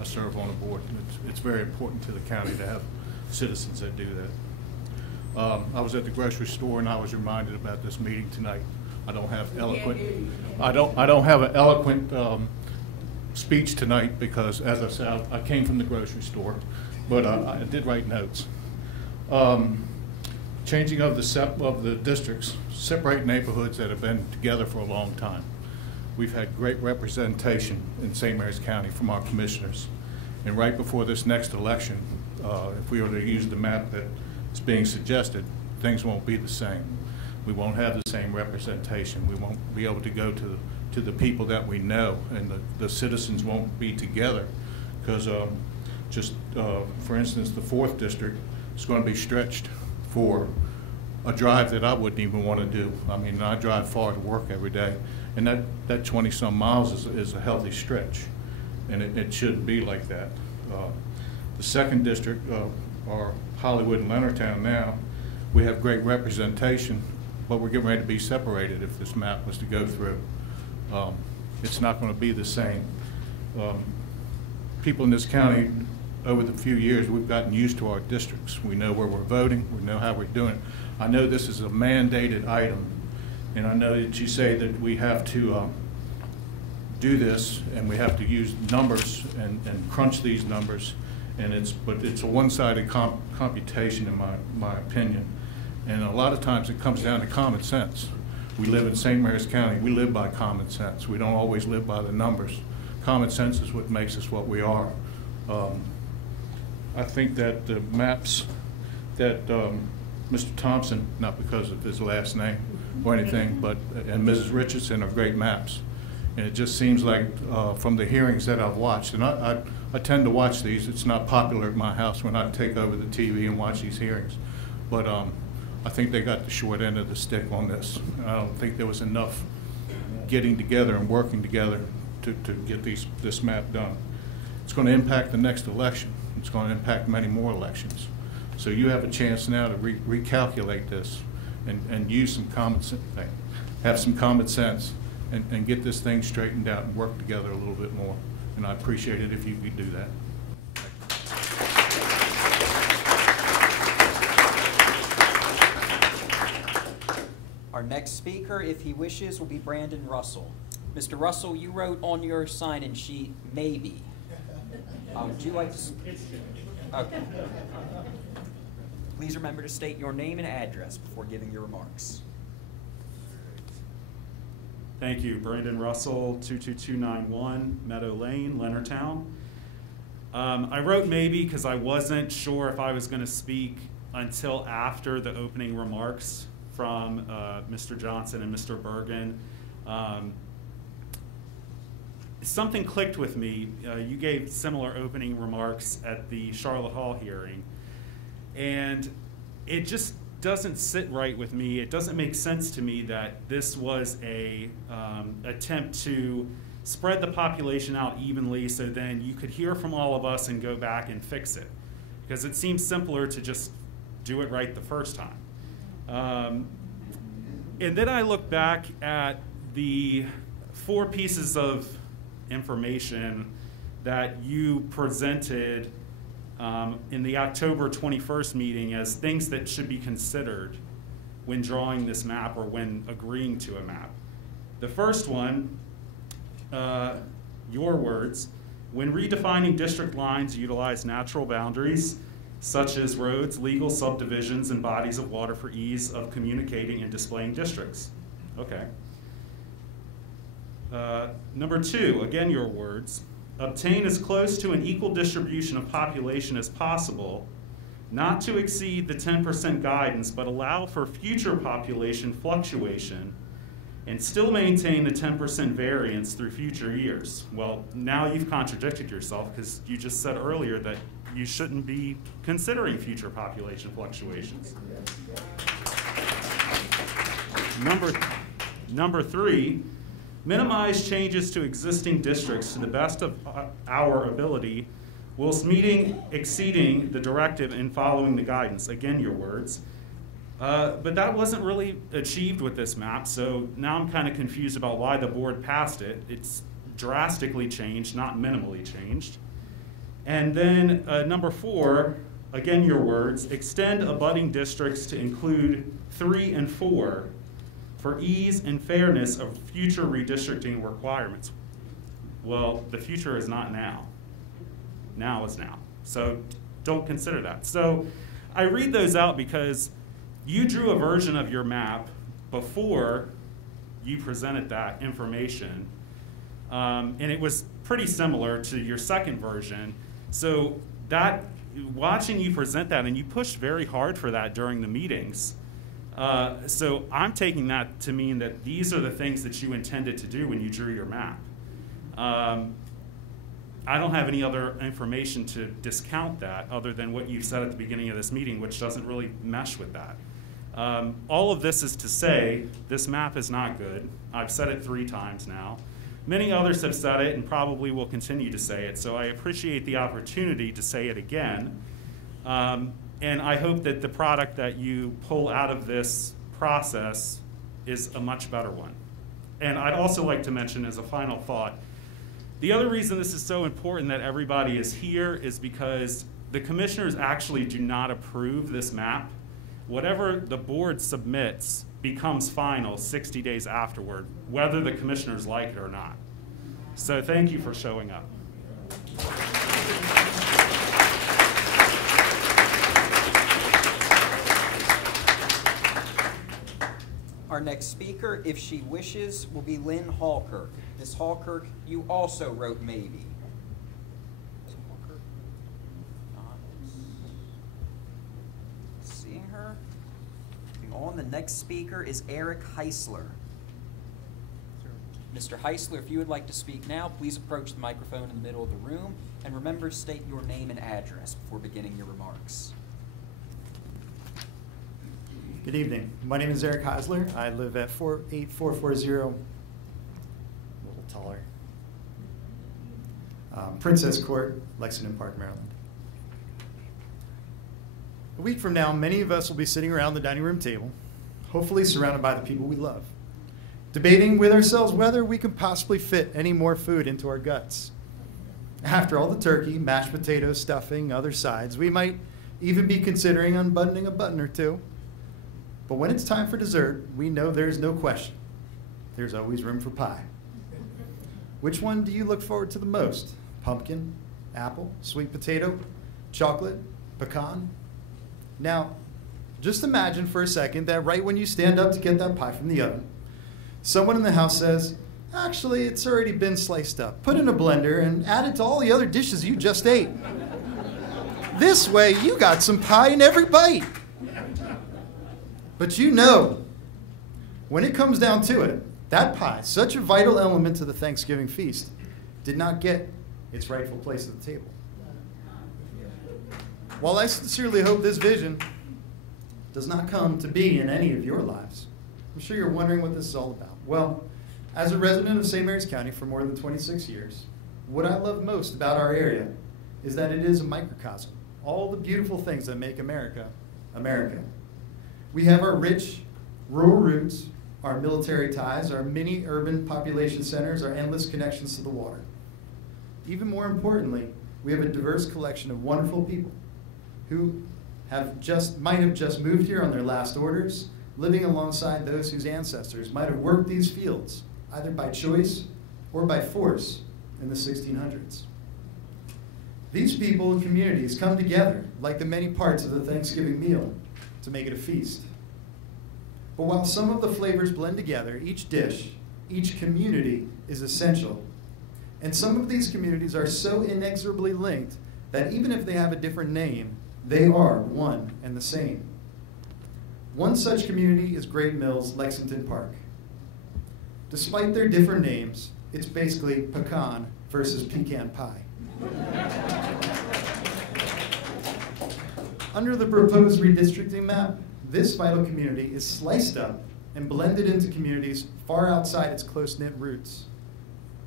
I serve on a board. It's very important to the county to have citizens that do that. I was at the grocery store and I was reminded about this meeting tonight. I don't have an eloquent speech tonight because, as I said, I came from the grocery store, but I did write notes. Changing of the districts, separate neighborhoods that have been together for a long time. We've had great representation in St. Mary's County from our commissioners. And right before this next election, if we were to use the map that is being suggested, things won't be the same. We won't have the same representation. We won't be able to go to the people that we know, and the citizens won't be together. Because for instance, the 4th District is going to be stretched for a drive that I wouldn't even want to do. I mean, I drive far to work every day, and that 20-some miles is a healthy stretch, and it shouldn't be like that. The 2nd District, or Hollywood and Leonardtown now, we have great representation, but we're getting ready to be separated if this map was to go through. It's not going to be the same. People in this county over the few years, we've gotten used to our districts. We know where we're voting, we know how we're doing it. I know this is a mandated item, and I know that you say that we have to do this, and we have to use numbers and crunch these numbers, but it's a one-sided computation in my opinion. And a lot of times it comes down to common sense. We live in St. Mary's County. We live by common sense. We don't always live by the numbers. Common sense is what makes us what we are. I think that the maps that Mr. Thompson, not because of his last name or anything, and Mrs. Richardson are great maps. And it just seems like from the hearings that I've watched, and I tend to watch these. It's not popular at my house when I take over the TV and watch these hearings. But I think they got the short end of the stick on this. I don't think there was enough getting together and working together to get this map done. It's going to impact the next election. It's going to impact many more elections. So you have a chance now to recalculate this and use some common sense, have some common sense, and get this thing straightened out and work together a little bit more. And I appreciate it if you could do that. Our next speaker, if he wishes, will be Brandon Russell. Mr. Russell, you wrote on your sign-in sheet, maybe. Would you like to? Okay. Please remember to state your name and address before giving your remarks. Thank you. Brandon Russell, 22291 Meadow Lane, Leonardtown. I wrote maybe because I wasn't sure if I was going to speak until after the opening remarks from Mr. Johnson and Mr. Bergen. Something clicked with me. You gave similar opening remarks at the Charlotte Hall hearing, and it just doesn't sit right with me. It doesn't make sense to me that this was a attempt to spread the population out evenly so then you could hear from all of us and go back and fix it, because it seems simpler to just do it right the first time. And then I look back at the 4 pieces of information that you presented in the October 21st meeting as things that should be considered when drawing this map or when agreeing to a map. The first one, your words, when redefining district lines, utilize natural boundaries such as roads, legal subdivisions, and bodies of water for ease of communicating and displaying districts. Okay. Number 2, again your words, obtain as close to an equal distribution of population as possible, not to exceed the 10% guidance, but allow for future population fluctuation and still maintain the 10% variance through future years. Well, now you've contradicted yourself because you just said earlier that you shouldn't be considering future population fluctuations. Number 3, minimize changes to existing districts to the best of our ability whilst exceeding the directive and following the guidance. Again, your words. But that wasn't really achieved with this map, so now I'm kind of confused about why the board passed it. It's drastically changed, not minimally changed. And then number 4, again your words, extend abutting districts to include 3 and 4 for ease and fairness of future redistricting requirements. Well, the future is not now. Now is now. So don't consider that. So I read those out because you drew a version of your map before you presented that information, and it was pretty similar to your second version. So that, watching you present that, and you pushed very hard for that during the meetings, so I'm taking that to mean that these are the things that you intended to do when you drew your map. I don't have any other information to discount that other than what you said at the beginning of this meeting, which doesn't really mesh with that. All of this is to say this map is not good. I've said it 3 times now. Many others have said it and probably will continue to say it, so I appreciate the opportunity to say it again. And I hope that the product that you pull out of this process is a much better one. And I'd also like to mention as a final thought, The other reason this is so important that everybody is here is because the commissioners actually do not approve this map. Whatever the board submits becomes final 60 days afterward, whether the commissioners like it or not. So thank you for showing up. Our next speaker, if she wishes, will be Lynn Hallkirk. Ms. Hallkirk, you also wrote maybe. Ms. Hallkirk? Not seeing her. Moving on, the next speaker is Eric Heisler. Mr. Heisler, if you would like to speak now, please approach the microphone in the middle of the room, and remember to state your name and address before beginning your remarks. Good evening. My name is Eric Heisler. I live at 8440, a little taller, Princess Court, Lexington Park, Maryland. A week from now, many of us will be sitting around the dining room table, hopefully surrounded by the people we love, debating with ourselves whether we can possibly fit any more food into our guts. After all the turkey, mashed potatoes, stuffing, other sides, we might even be considering unbuttoning a button or two. But when it's time for dessert, we know there's no question. There's always room for pie. Which one do you look forward to the most? Pumpkin, apple, sweet potato, chocolate, pecan? Now, just imagine for a second that right when you stand up to get that pie from the oven, someone in the house says, actually, it's already been sliced up. Put in a blender and add it to all the other dishes you just ate. This way, you got some pie in every bite. But you know, when it comes down to it, that pie, such a vital element to the Thanksgiving feast, did not get its rightful place at the table. While I sincerely hope this vision does not come to be in any of your lives, I'm sure you're wondering what this is all about. Well, as a resident of St. Mary's County for more than 26 years, what I love most about our area is that it is a microcosm. All the beautiful things that make America, America. We have our rich rural roots, our military ties, our mini urban population centers, our endless connections to the water. Even more importantly, we have a diverse collection of wonderful people who might have just moved here on their last orders, living alongside those whose ancestors might have worked these fields, either by choice or by force in the 1600s. These people and communities come together like the many parts of the Thanksgiving meal to make it a feast. But while some of the flavors blend together, each dish, each community is essential. And some of these communities are so inexorably linked that even if they have a different name, they are one and the same. One such community is Great Mills, Lexington Park. Despite their different names, it's basically pecan versus pecan pie. Under the proposed redistricting map, this vital community is sliced up and blended into communities far outside its close-knit roots.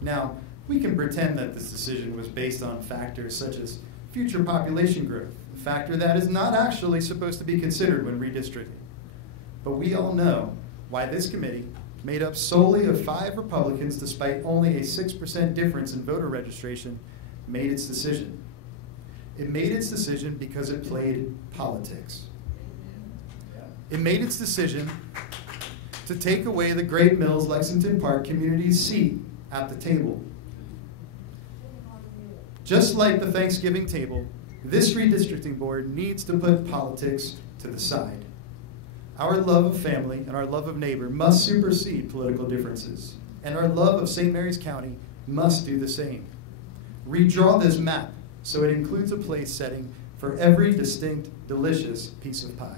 Now, we can pretend that this decision was based on factors such as future population growth, a factor that is not actually supposed to be considered when redistricting. But we all know why this committee, made up solely of 5 Republicans despite only a 6% difference in voter registration, made its decision. It made its decision because it played politics. It made its decision to take away the Great Mills Lexington Park community's seat at the table. Just like the Thanksgiving table, this redistricting board needs to put politics to the side. Our love of family and our love of neighbor must supersede political differences, and our love of St. Mary's County must do the same. Redraw this map so it includes a place setting for every distinct, delicious piece of pie.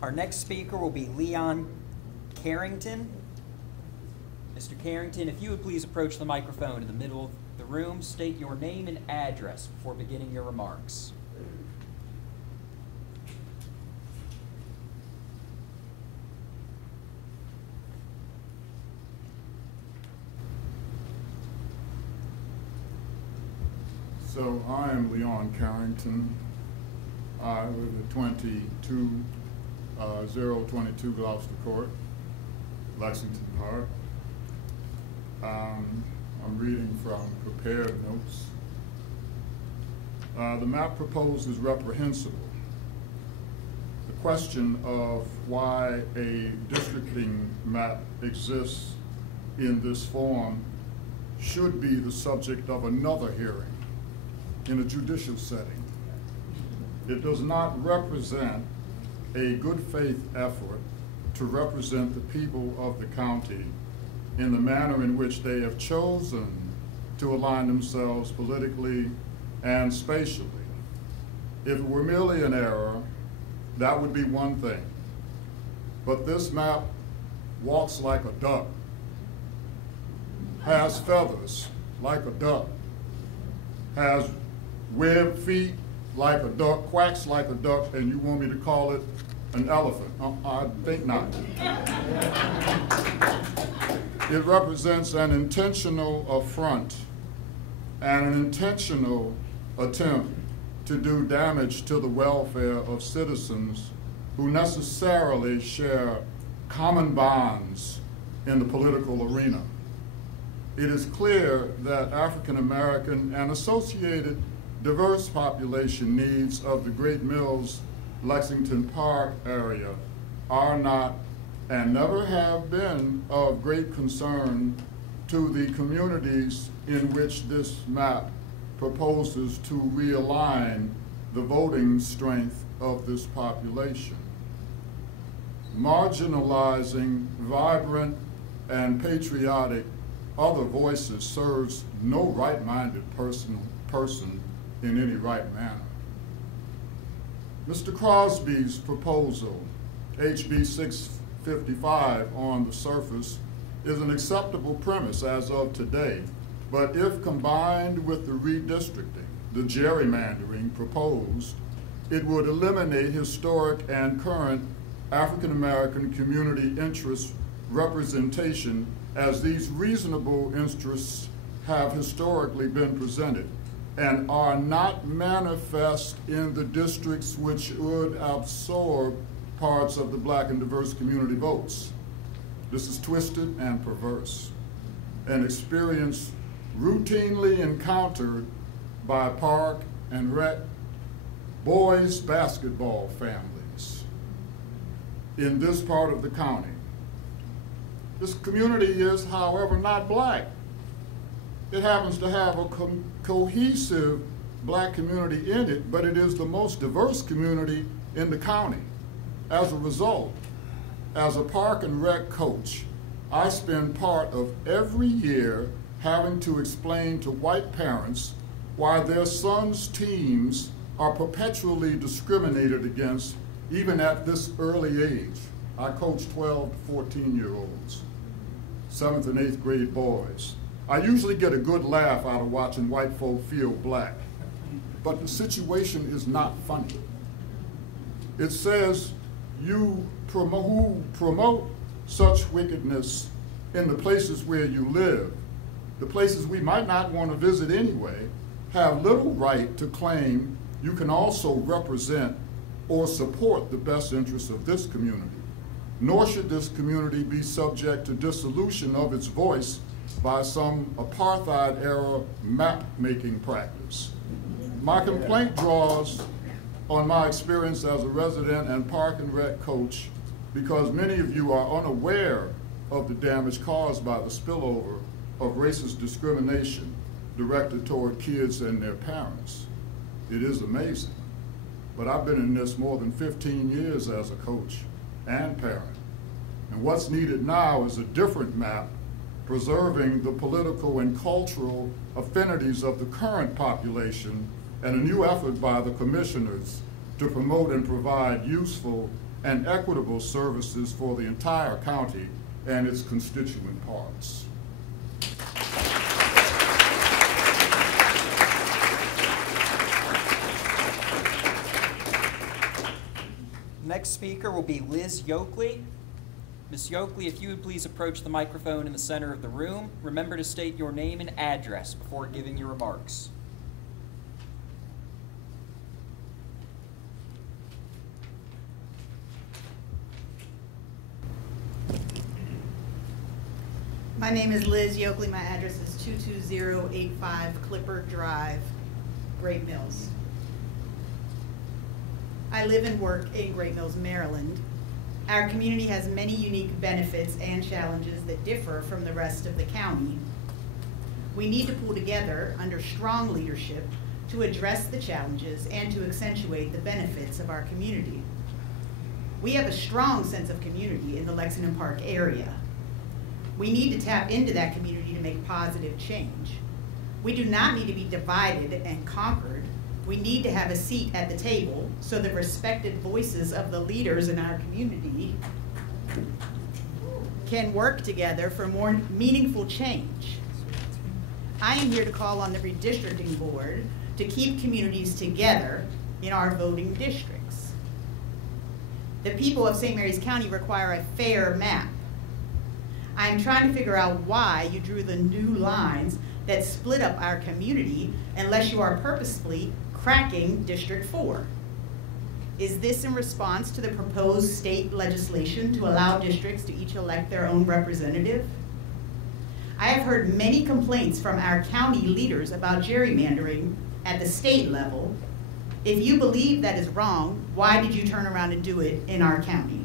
Our next speaker will be Leon Carrington. Mr. Carrington, if you would please approach the microphone in the middle of the room, state your name and address before beginning your remarks. So I am Leon Carrington. I live at 22022 Gloucester Court, Lexington Park. I'm reading from prepared notes. The map proposed is reprehensible. The question of why a districting map exists in this form should be the subject of another hearing in a judicial setting. It does not represent a good faith effort to represent the people of the county in the manner in which they have chosen to align themselves politically and spatially. If it were merely an error, that would be one thing. But this map walks like a duck, has feathers like a duck, has webbed feet like a duck, quacks like a duck, and you want me to call it an elephant? I think not. It represents an intentional affront and an intentional attempt to do damage to the welfare of citizens who necessarily share common bonds in the political arena. It is clear that African American and associated diverse population needs of the Great Mills, Lexington Park area are not and never have been of great concern to the communities in which this map proposes to realign the voting strength of this population. Marginalizing vibrant and patriotic other voices serves no right-minded person in any right manner. Mr. Crosby's proposal, HB 655 on the surface, is an acceptable premise as of today, but if combined with the redistricting, the gerrymandering proposed, it would eliminate historic and current African American community interest representation as these reasonable interests have historically been presented and are not manifest in the districts which would absorb parts of the black and diverse community votes. This is twisted and perverse, an experience routinely encountered by park and rec boys basketball families in this part of the county. This community is, however, not black. It happens to have a cohesive black community in it, but it is the most diverse community in the county. As a result, as a park and rec coach, I spend part of every year having to explain to white parents why their sons' teams are perpetually discriminated against even at this early age. I coach 12 to 14-year-olds, 7th and 8th grade boys. I usually get a good laugh out of watching white folk feel black, but the situation is not funny. It says who promote such wickedness in the places where you live, the places we might not want to visit anyway, have little right to claim you can also represent or support the best interests of this community. Nor should this community be subject to dissolution of its voice by some apartheid-era map-making practice. My complaint draws on my experience as a resident and park and rec coach because many of you are unaware of the damage caused by the spillover of racist discrimination directed toward kids and their parents. It is amazing, but I've been in this more than 15 years as a coach and parent. And what's needed now is a different map preserving the political and cultural affinities of the current population and a new effort by the commissioners to promote and provide useful and equitable services for the entire county and its constituent parts. Next speaker will be Liz Yoakley. Ms. Yoakley, if you would please approach the microphone in the center of the room. Remember to state your name and address before giving your remarks. My name is Liz Yoakley. My address is 22085 Clipper Drive, Great Mills. I live and work in Great Mills, Maryland. Our community has many unique benefits and challenges that differ from the rest of the county. We need to pull together under strong leadership to address the challenges and to accentuate the benefits of our community. We have a strong sense of community in the Lexington Park area. We need to tap into that community to make positive change. We do not need to be divided and conquered. We need to have a seat at the table so the respected voices of the leaders in our community can work together for more meaningful change. I am here to call on the redistricting board to keep communities together in our voting districts. The people of St. Mary's County require a fair map. I'm trying to figure out why you drew the new lines that split up our community unless you are purposefully cracking District 4. Is this in response to the proposed state legislation to allow districts to each elect their own representative? I have heard many complaints from our county leaders about gerrymandering at the state level. If you believe that is wrong, why did you turn around and do it in our county?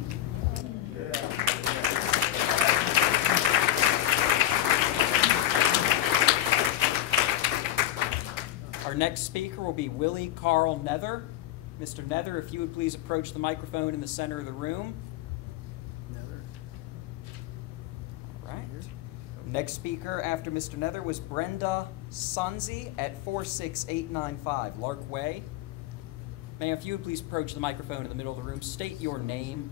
Our next speaker will be Willie Carl Nether. Mr. Nether, if you would please approach the microphone in the center of the room. All right. Next speaker after Mr. Nether was Brenda Sonzi at 46895 Lark Way. Ma'am, if you would please approach the microphone in the middle of the room, state your name,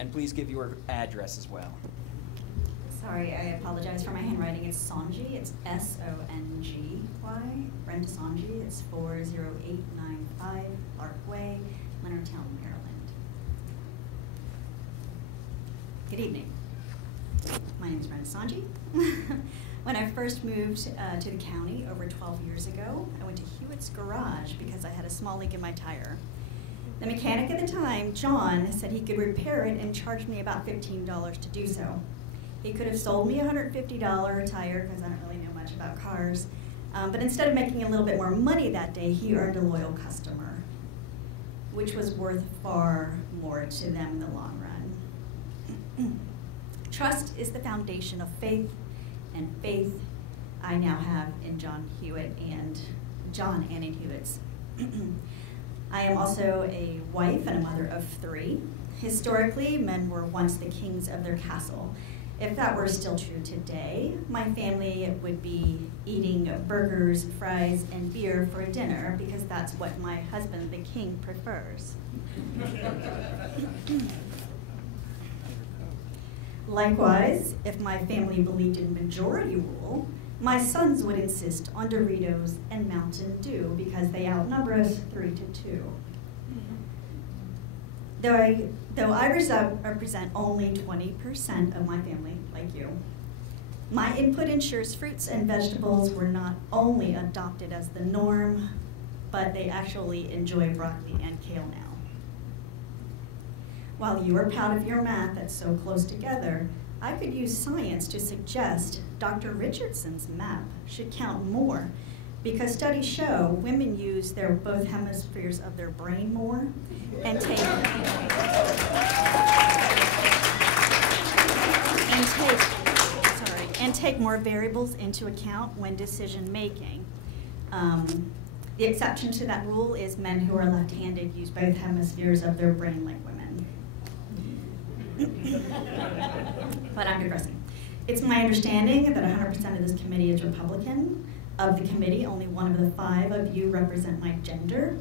and please give your address as well. Sorry, I apologize for my handwriting. It's Sonji. It's S-O-N-G-Y. Brenda Sonji. It's 40895 Lark Way, Leonardtown, Maryland. Good evening. My name is Brenda Sonji. When I first moved to the county over 12 years ago, I went to Hewitt's Garage because I had a small leak in my tire. The mechanic at the time, John, said he could repair it and charged me about $15 to do so. He could have sold me a $150 tire because I don't really know much about cars, but instead of making a little bit more money that day, he earned a loyal customer, which was worth far more to them in the long run. Trust is the foundation of faith, and faith I now have in John Hewitt and John and in Hewitt's. I am also a wife and a mother of 3. Historically, men were once the kings of their castle. If that were still true today, my family would be eating burgers, fries, and beer for dinner because that's what my husband, the king, prefers. Likewise, if my family believed in majority rule, my sons would insist on Doritos and Mountain Dew because they outnumber us 3-2. Though I represent only 20% of my family, like you, my input ensures fruits and vegetables were not only adopted as the norm, but they actually enjoy broccoli and kale now. While you are proud of your math that's so close together, I could use science to suggest Dr. Richardson's map should count more, because studies show women use both hemispheres of their brain more and take more variables into account when decision making. The exception to that rule is men who are left-handed use both hemispheres of their brain like women. But I'm digressing. It's my understanding that 100% of this committee is Republican. Of the committee, only one of the 5 of you represent my gender.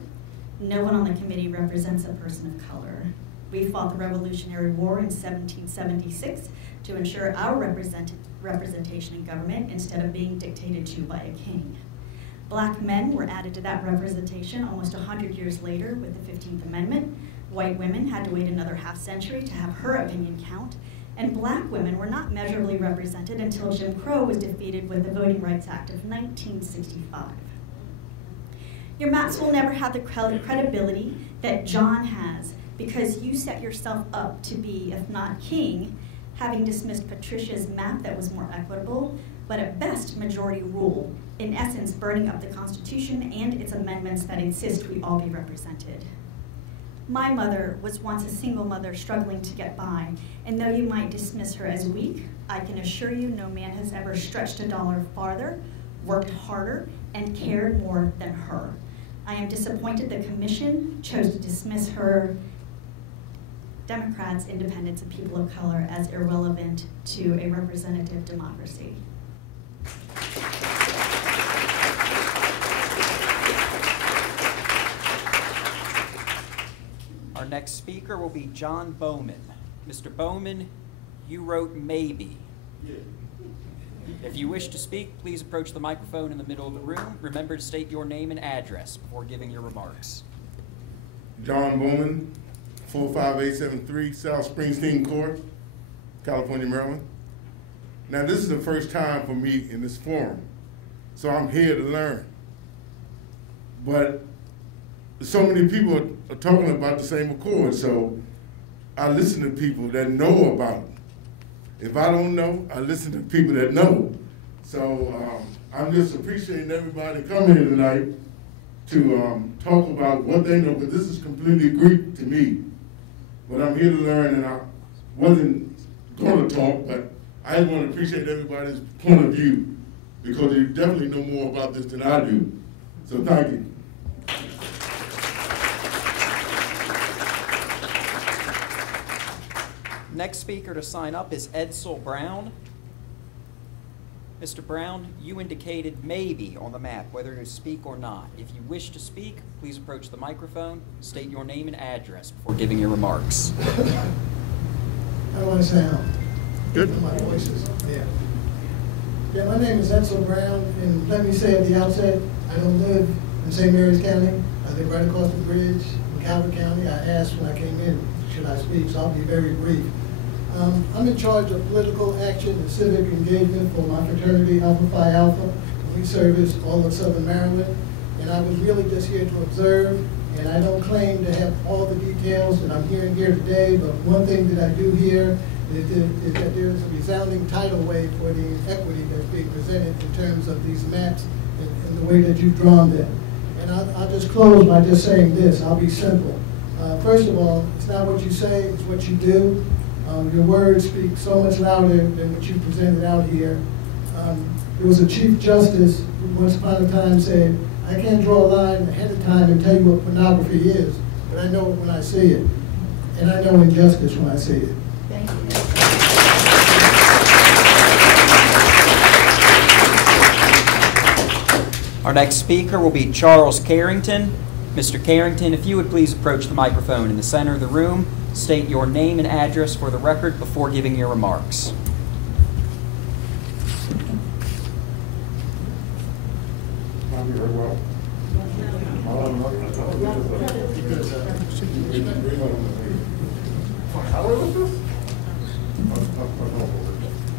No one on the committee represents a person of color. We fought the Revolutionary War in 1776 to ensure our representation in government instead of being dictated to by a king. Black men were added to that representation almost 100 years later with the 15th Amendment. White women had to wait another half-century to have her opinion count, and black women were not measurably represented until Jim Crow was defeated with the Voting Rights Act of 1965. Your maps will never have the credibility that John has because you set yourself up to be, if not king, having dismissed Patricia's map that was more equitable, but at best majority rule, in essence burning up the Constitution and its amendments that insist we all be represented. My mother was once a single mother struggling to get by, and though you might dismiss her as weak, I can assure you no man has ever stretched a dollar farther, worked harder, and cared more than her. I am disappointed the commission chose to dismiss her, Democrats, independents, and people of color as irrelevant to a representative democracy. Our next speaker will be John Bowman. Mr. Bowman, you wrote maybe. If you wish to speak, please approach the microphone in the middle of the room. Remember to state your name and address before giving your remarks. John Bowman, 45873 South Springsteen Court, California, Maryland. Now, this is the first time for me in this forum, so I'm here to learn. But so many people are talking about the same accord, so I listen to people that know about it. If I don't know, I listen to people that know. So I'm just appreciating everybody coming here tonight to talk about what they know, because this is completely Greek to me. But I'm here to learn, and I wasn't going to talk, but I just want to appreciate everybody's point of view, because you definitely know more about this than I do. So thank you. Next speaker to sign up is Edsel Brown. Mr. Brown, you indicated maybe on the map whether to speak or not. If you wish to speak, please approach the microphone, state your name and address before giving your remarks. How do I sound? Good. My voice is, yeah. Yeah, my name is Edsel Brown, and let me say at the outset, I don't live in St. Mary's County. I live right across the bridge in Calvert County. I asked when I came in, should I speak, so I'll be very brief. I'm in charge of political action and civic engagement for my fraternity, Alpha Phi Alpha. We service all of Southern Maryland, and I was really just here to observe, and I don't claim to have all the details that I'm hearing here today, but one thing that I do hear is that there is a resounding tidal wave for the inequity that's being presented in terms of these maps and the way that you've drawn them. And I'll just close by just saying this. I'll be simple. First of all, it's not what you say, it's what you do. Your words speak so much louder than what you presented out here. There was a Chief Justice who once upon a time said, I can't draw a line ahead of time and tell you what pornography is, but I know it when I see it. And I know injustice when I see it. Thank you. Our next speaker will be Charles Carrington. Mr. Carrington, if you would please approach the microphone in the center of the room, state your name and address for the record before giving your remarks.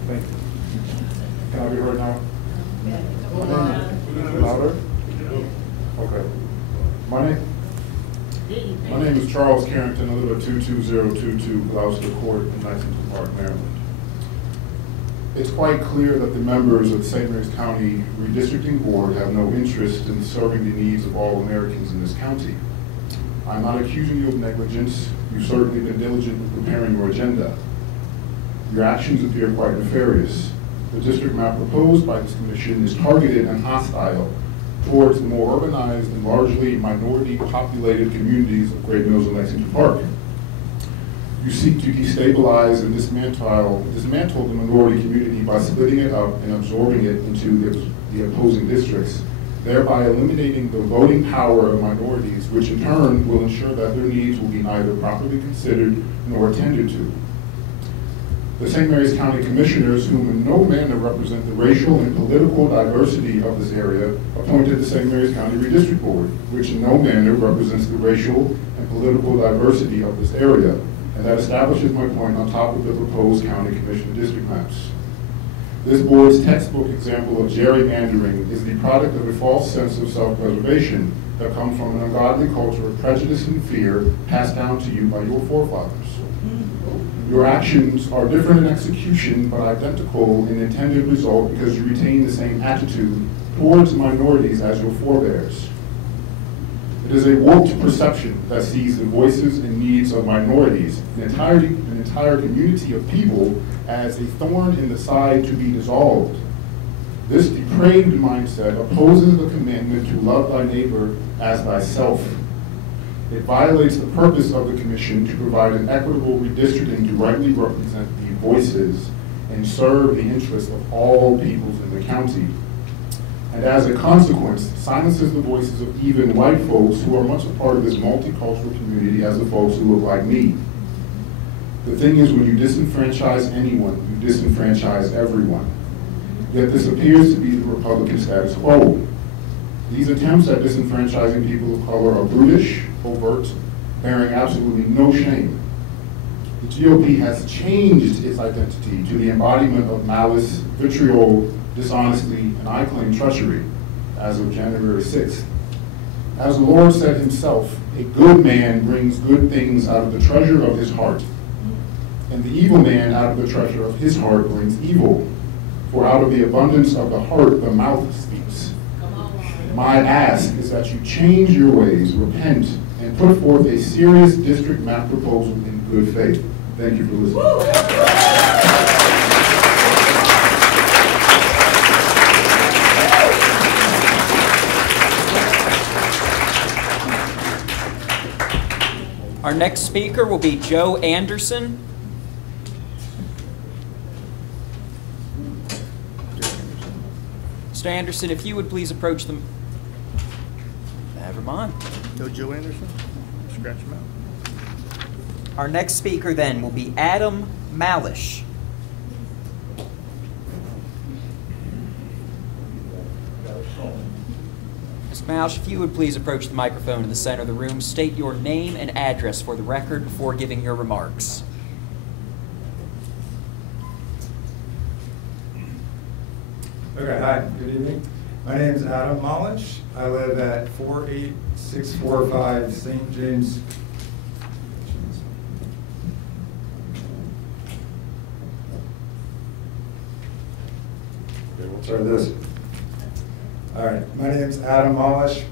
Thank you. Can I be heard now? Louder? Okay. My name is Charles Carrington. I live at 22022 Gloucester Court in Lexington Park, Maryland. It's quite clear that the members of the St. Mary's County Redistricting Board have no interest in serving the needs of all Americans in this county. I'm not accusing you of negligence. You've certainly been diligent in preparing your agenda. Your actions appear quite nefarious. The district map proposed by this commission is targeted and hostile towards the more urbanized and largely minority-populated communities of Great Mills and Lexington Park. You seek to destabilize and dismantle the minority community by splitting it up and absorbing it into the opposing districts, thereby eliminating the voting power of minorities, which in turn will ensure that their needs will be neither properly considered nor attended to. The St. Mary's County Commissioners, whom in no manner represent the racial and political diversity of this area, appointed the St. Mary's County Redistrict Board, which in no manner represents the racial and political diversity of this area, and that establishes my point on top of the proposed county commission district maps. This board's textbook example of gerrymandering is the product of a false sense of self-preservation that comes from an ungodly culture of prejudice and fear passed down to you by your forefathers. Your actions are different in execution, but identical in intended result because you retain the same attitude towards minorities as your forebears. It is a warped perception that sees the voices and needs of minorities, an entire community of people, as a thorn in the side to be dissolved. This depraved mindset opposes the commandment to love thy neighbor as thyself. It violates the purpose of the commission to provide an equitable redistricting to rightly represent the voices and serve the interests of all peoples in the county. And as a consequence, silences the voices of even white folks who are much a part of this multicultural community as the folks who look like me. The thing is, when you disenfranchise anyone, you disenfranchise everyone. Yet this appears to be the Republican status quo. These attempts at disenfranchising people of color are brutish, overt, bearing absolutely no shame. The GOP has changed its identity to the embodiment of malice, vitriol, dishonesty, and I claim treachery as of January 6th. As the Lord said himself, a good man brings good things out of the treasure of his heart, and the evil man out of the treasure of his heart brings evil. For out of the abundance of the heart, the mouth speaks. My ask is that you change your ways, repent, and put forth a serious district map proposal in good faith. Thank you for listening. Our next speaker will be Joe Anderson. Mr. Anderson, if you would please approach them. Never mind. No Joe Anderson? Scratch him out. Our next speaker then will be Adam Malish. Ms. Malish, if you would please approach the microphone in the center of the room, state your name and address for the record before giving your remarks. Okay, hi, good evening. My name is Adam Malish. I live at 48645 St. James. Okay, we'll try this. All right, my name is Adam Malish.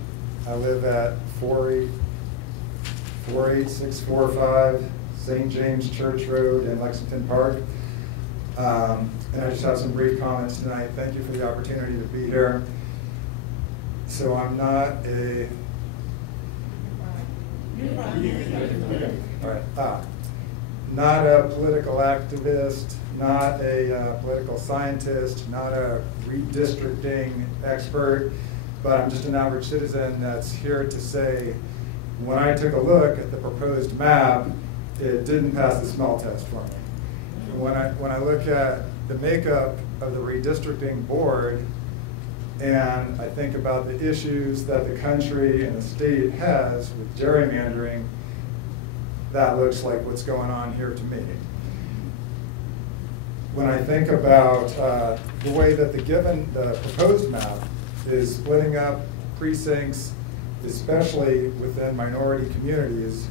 I live at 48645 St. James Church Road in Lexington Park. And I just have some brief comments tonight. Thank you for the opportunity to be here. So I'm not a... not a political activist, not a political scientist, not a redistricting expert, but I'm just an average citizen that's here to say, when I took a look at the proposed map, it didn't pass the smell test for me. When I look at the makeup of the redistricting board, and I think about the issues that the country and the state has with gerrymandering, that looks like what's going on here to me. When I think about the way that the proposed map is splitting up precincts, especially within minority communities,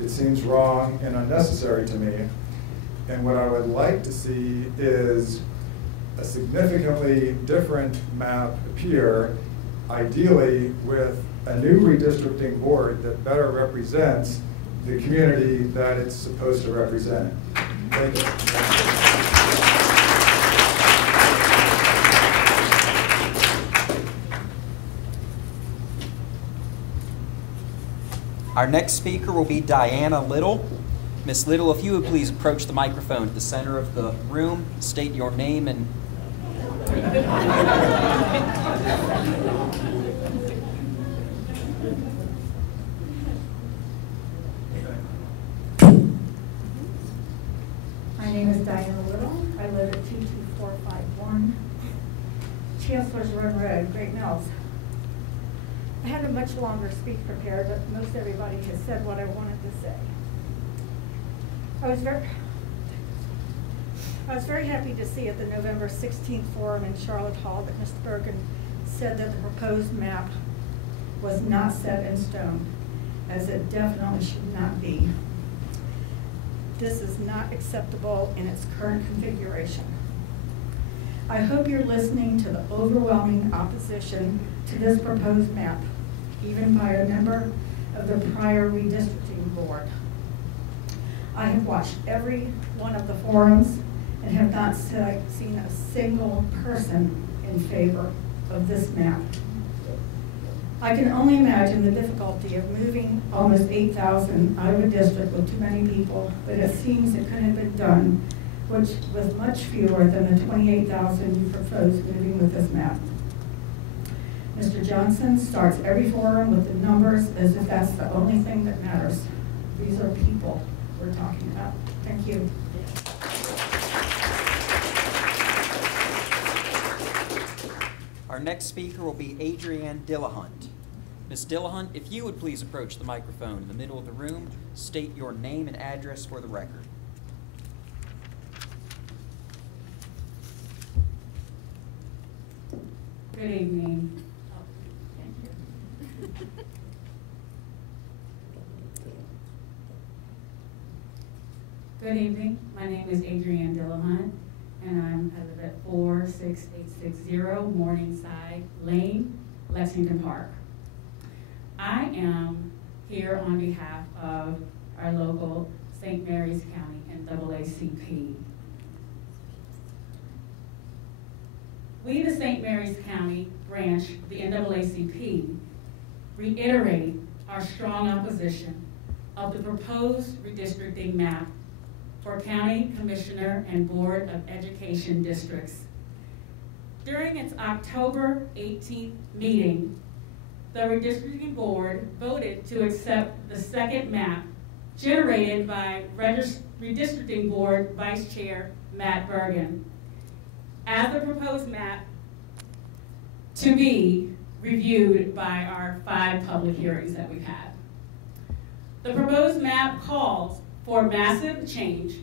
it seems wrong and unnecessary to me. And what I would like to see is a significantly different map appear, ideally with a new redistricting board that better represents the community that it's supposed to represent. Thank you. Our next speaker will be Diana Little. Ms. Little, if you would please approach the microphone at the center of the room, state your name and... My name is Diana Little. I live at 22451 Chancellor's Run Road, Great Mills. I had a much longer speech prepared, but most everybody has said what I wanted to say. I was very happy to see at the November 16th forum in Charlotte Hall that Mr. Bergen said that the proposed map was not set in stone, as it definitely should not be. this is not acceptable in its current configuration. I hope you're listening to the overwhelming opposition to this proposed map, even by a member of the prior redistricting board. I have watched every one of the forums and have not seen a single person in favor of this map. I can only imagine the difficulty of moving almost 8,000 out of a district with too many people, but it seems it could have been done with much fewer than the 28,000 you propose moving with this map. Mr. Johnson starts every forum with the numbers as if that's the only thing that matters. These are people we're talking about. Thank you. Our next speaker will be Adrienne Dillahunt. Ms. Dillahunt, if you would please approach the microphone in the middle of the room, state your name and address for the record. Good evening. Good evening. My name is Adrienne Dillahunt, and I live at 46860 Morningside Lane, Lexington Park. I am here on behalf of our local St. Mary's County NAACP. We, the St. Mary's County branch of the NAACP, reiterate our strong opposition of the proposed redistricting map for County Commissioner and Board of Education districts. During its October 18th meeting, the redistricting board voted to accept the second map generated by redistricting board Vice Chair Matt Bergen as the proposed map to be reviewed by our 5 public hearings that we've had. The proposed map calls for massive change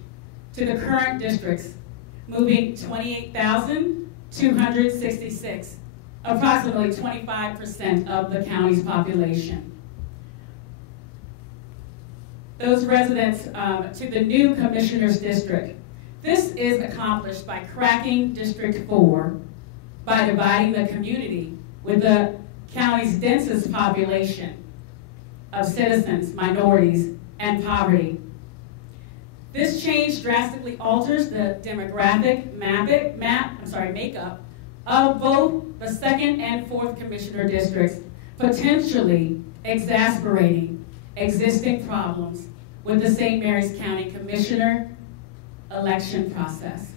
to the current districts, moving 28,266, approximately 25% of the county's population. Those residents to the new commissioner's district. This is accomplished by cracking District 4 by dividing the community with the county's densest population of citizens, minorities, and poverty. This change drastically alters the demographic makeup of both the 2nd and 4th commissioner districts, potentially exacerbating existing problems with the St. Mary's County Commissioner election process.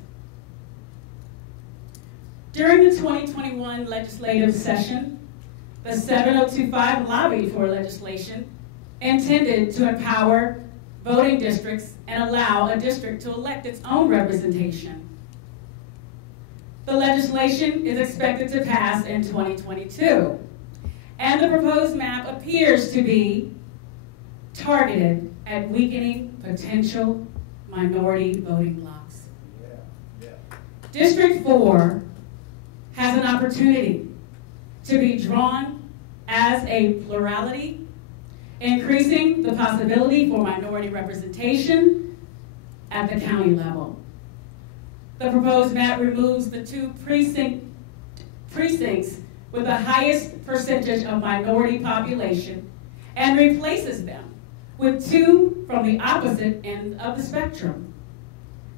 During the 2021 legislative session, the 7025 lobbied for legislation intended to empower voting districts and allow a district to elect its own representation. The legislation is expected to pass in 2022, and the proposed map appears to be targeted at weakening potential minority voting blocks. District 4 has an opportunity to be drawn as a plurality, increasing the possibility for minority representation at the county level. The proposed map removes the 2 precincts with the highest percentage of minority population and replaces them with 2 from the opposite end of the spectrum,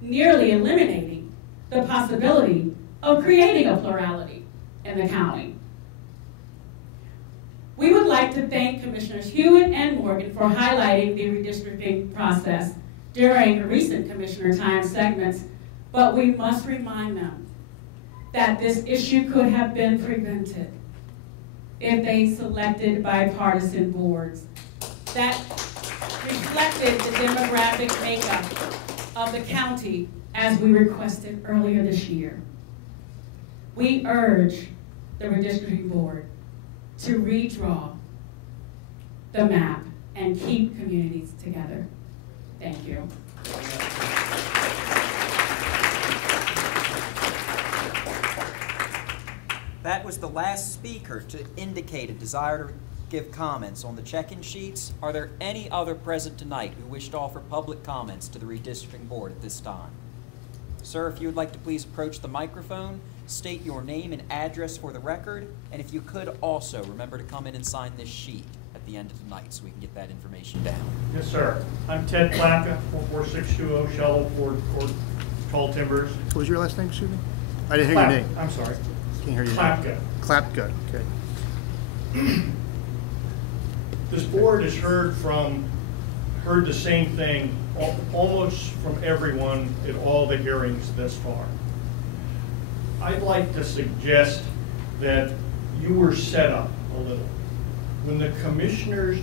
nearly eliminating the possibility of creating a plurality in the county. We would like to thank Commissioners Hewitt and Morgan for highlighting the redistricting process during recent Commissioner Time segments, but we must remind them that this issue could have been prevented if they selected bipartisan boards that reflected the demographic makeup of the county as we requested earlier this year. We urge the redistricting board to redraw the map and keep communities together. Thank you. That was the last speaker to indicate a desire give comments on the check-in sheets, are there any other present tonight who wish to offer public comments to the redistricting board at this time? Sir, if you would like to please approach the microphone, state your name and address for the record, and if you could also remember to come in and sign this sheet at the end of the night so we can get that information down. Yes, sir. I'm Ted Klapka, 44620 Shelville Court, Tall Timbers. What was your last name, excuse me? I didn't hear your name. I'm sorry. Can't hear you. Klapka. Klapka, okay. This board has heard the same thing almost from everyone at all the hearings thus far. I'd like to suggest that you were set up a little. When the commissioners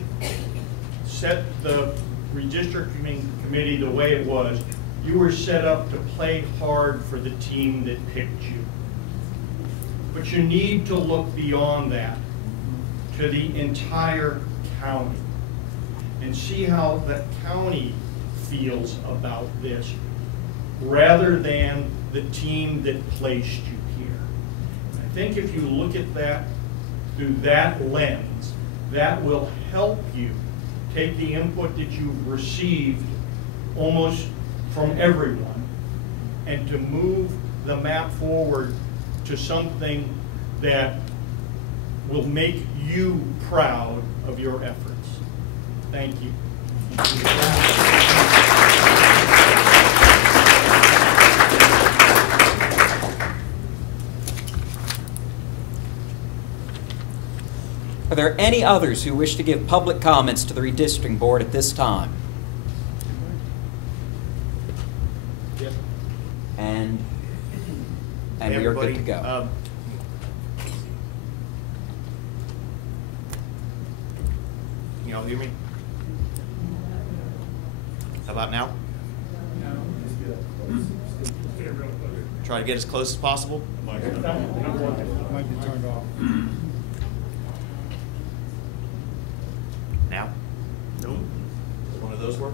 set the redistricting committee the way it was, you were set up to play hard for the team that picked you. But you need to look beyond that to the entire county and see how the county feels about this rather than the team that placed you here. I think if you look at that through that lens, that will help you take the input that you've received almost from everyone and to move the map forward to something that will make you proud of your efforts. Thank you. Are there any others who wish to give public comments to the redistricting board at this time? Yes. And Hey, we are good everybody. to go. Can you all hear me? How about now? Try to get as close as possible. Might be turned off. Now? No. Does one of those work?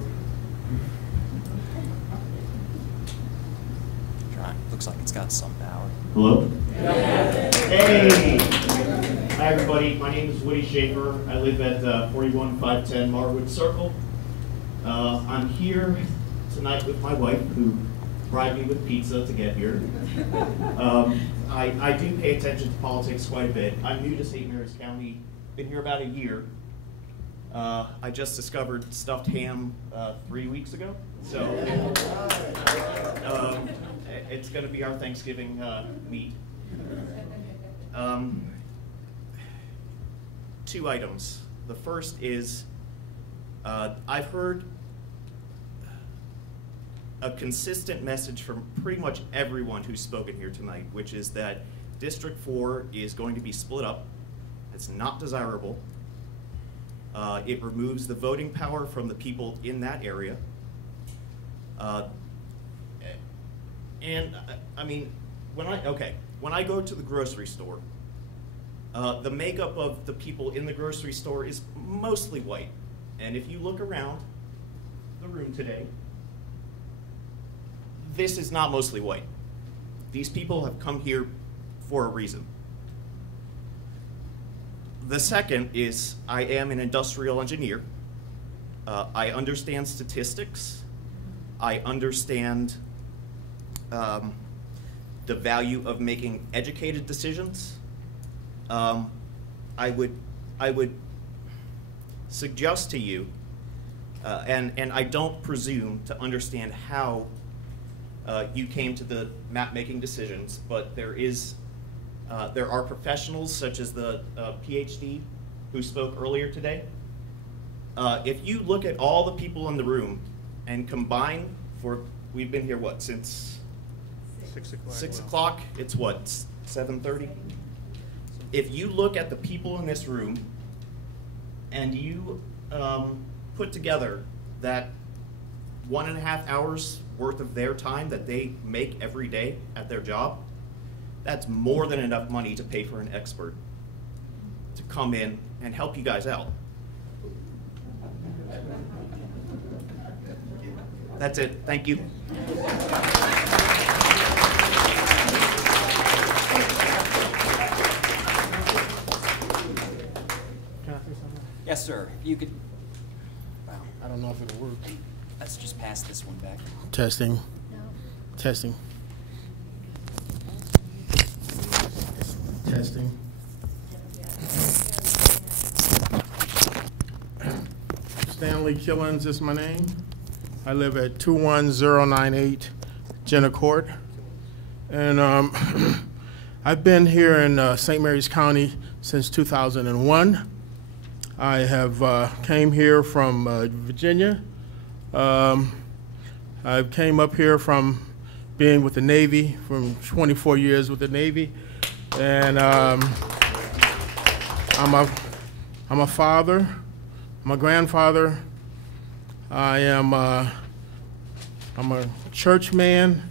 Try. Looks like it's got some power. Hello? Hey! Hi, everybody. My name is Woody Schaefer. I live at 41510 Marwood Circle. I'm here tonight with my wife, who bribed me with pizza to get here. I do pay attention to politics quite a bit. I'm new to St. Mary's County. Been here about a year. I just discovered stuffed ham 3 weeks ago. So it's going to be our Thanksgiving meat. 2 items. The first is I've heard a consistent message from pretty much everyone who's spoken here tonight, which is that District 4 is going to be split up. It's not desirable. It removes the voting power from the people in that area. And I mean, when I go to the grocery store, the makeup of the people in the grocery store is mostly white. And if you look around the room today, this is not mostly white. These people have come here for a reason. The second is I am an industrial engineer. I understand statistics. I understand the value of making educated decisions. I would suggest to you, and I don't presume to understand how you came to the map-making decisions, but there are professionals such as the PhD who spoke earlier today. If you look at all the people in the room and combine we've been here what, since 6 o'clock. 6 o'clock, it's what, 7:30? If you look at the people in this room and you put together that 1.5 hours worth of their time that they make every day at their job, that's more than enough money to pay for an expert to come in and help you guys out. That's it. Thank you. Can I say something? sir. If you could, wow. I don't know if it'll work. Let's just pass this one back. Testing. Testing. Testing. Stanley Killens is my name. I live at 21098 Jenner Court. And I've been here in St. Mary's County since 2001. I have came here from Virginia. I came up here from being with the Navy, from 24 years with the Navy. And I'm a father, I'm a grandfather. I'm a church man.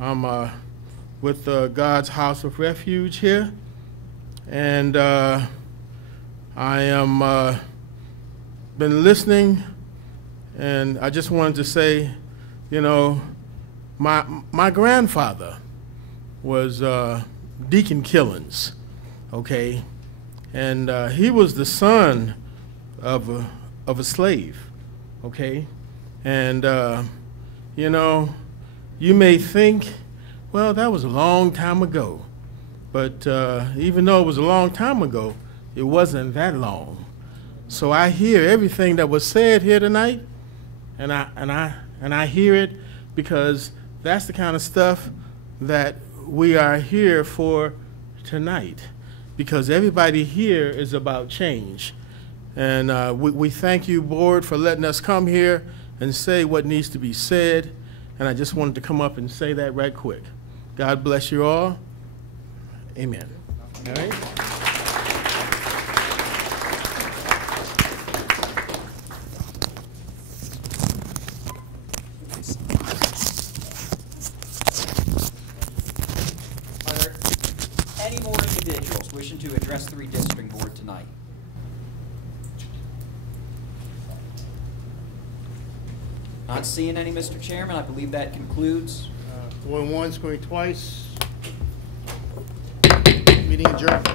I'm with God's House of Refuge here. And I am been listening, and I just wanted to say, you know, my grandfather was Deacon Killens, okay, and he was the son of a slave, okay, and you know, you may think, well, that was a long time ago, but even though it was a long time ago, it wasn't that long. So I hear everything that was said here tonight, and I hear it because that's the kind of stuff that we are here for tonight, because everybody here is about change. And we thank you, board, for letting us come here and say what needs to be said. And I just wanted to come up and say that right quick. God bless you all. Amen. All right. Any more individuals wishing to address the redistricting board tonight? Not seeing any, Mr. Chairman. I believe that concludes. Going once, going twice. Meeting adjourned.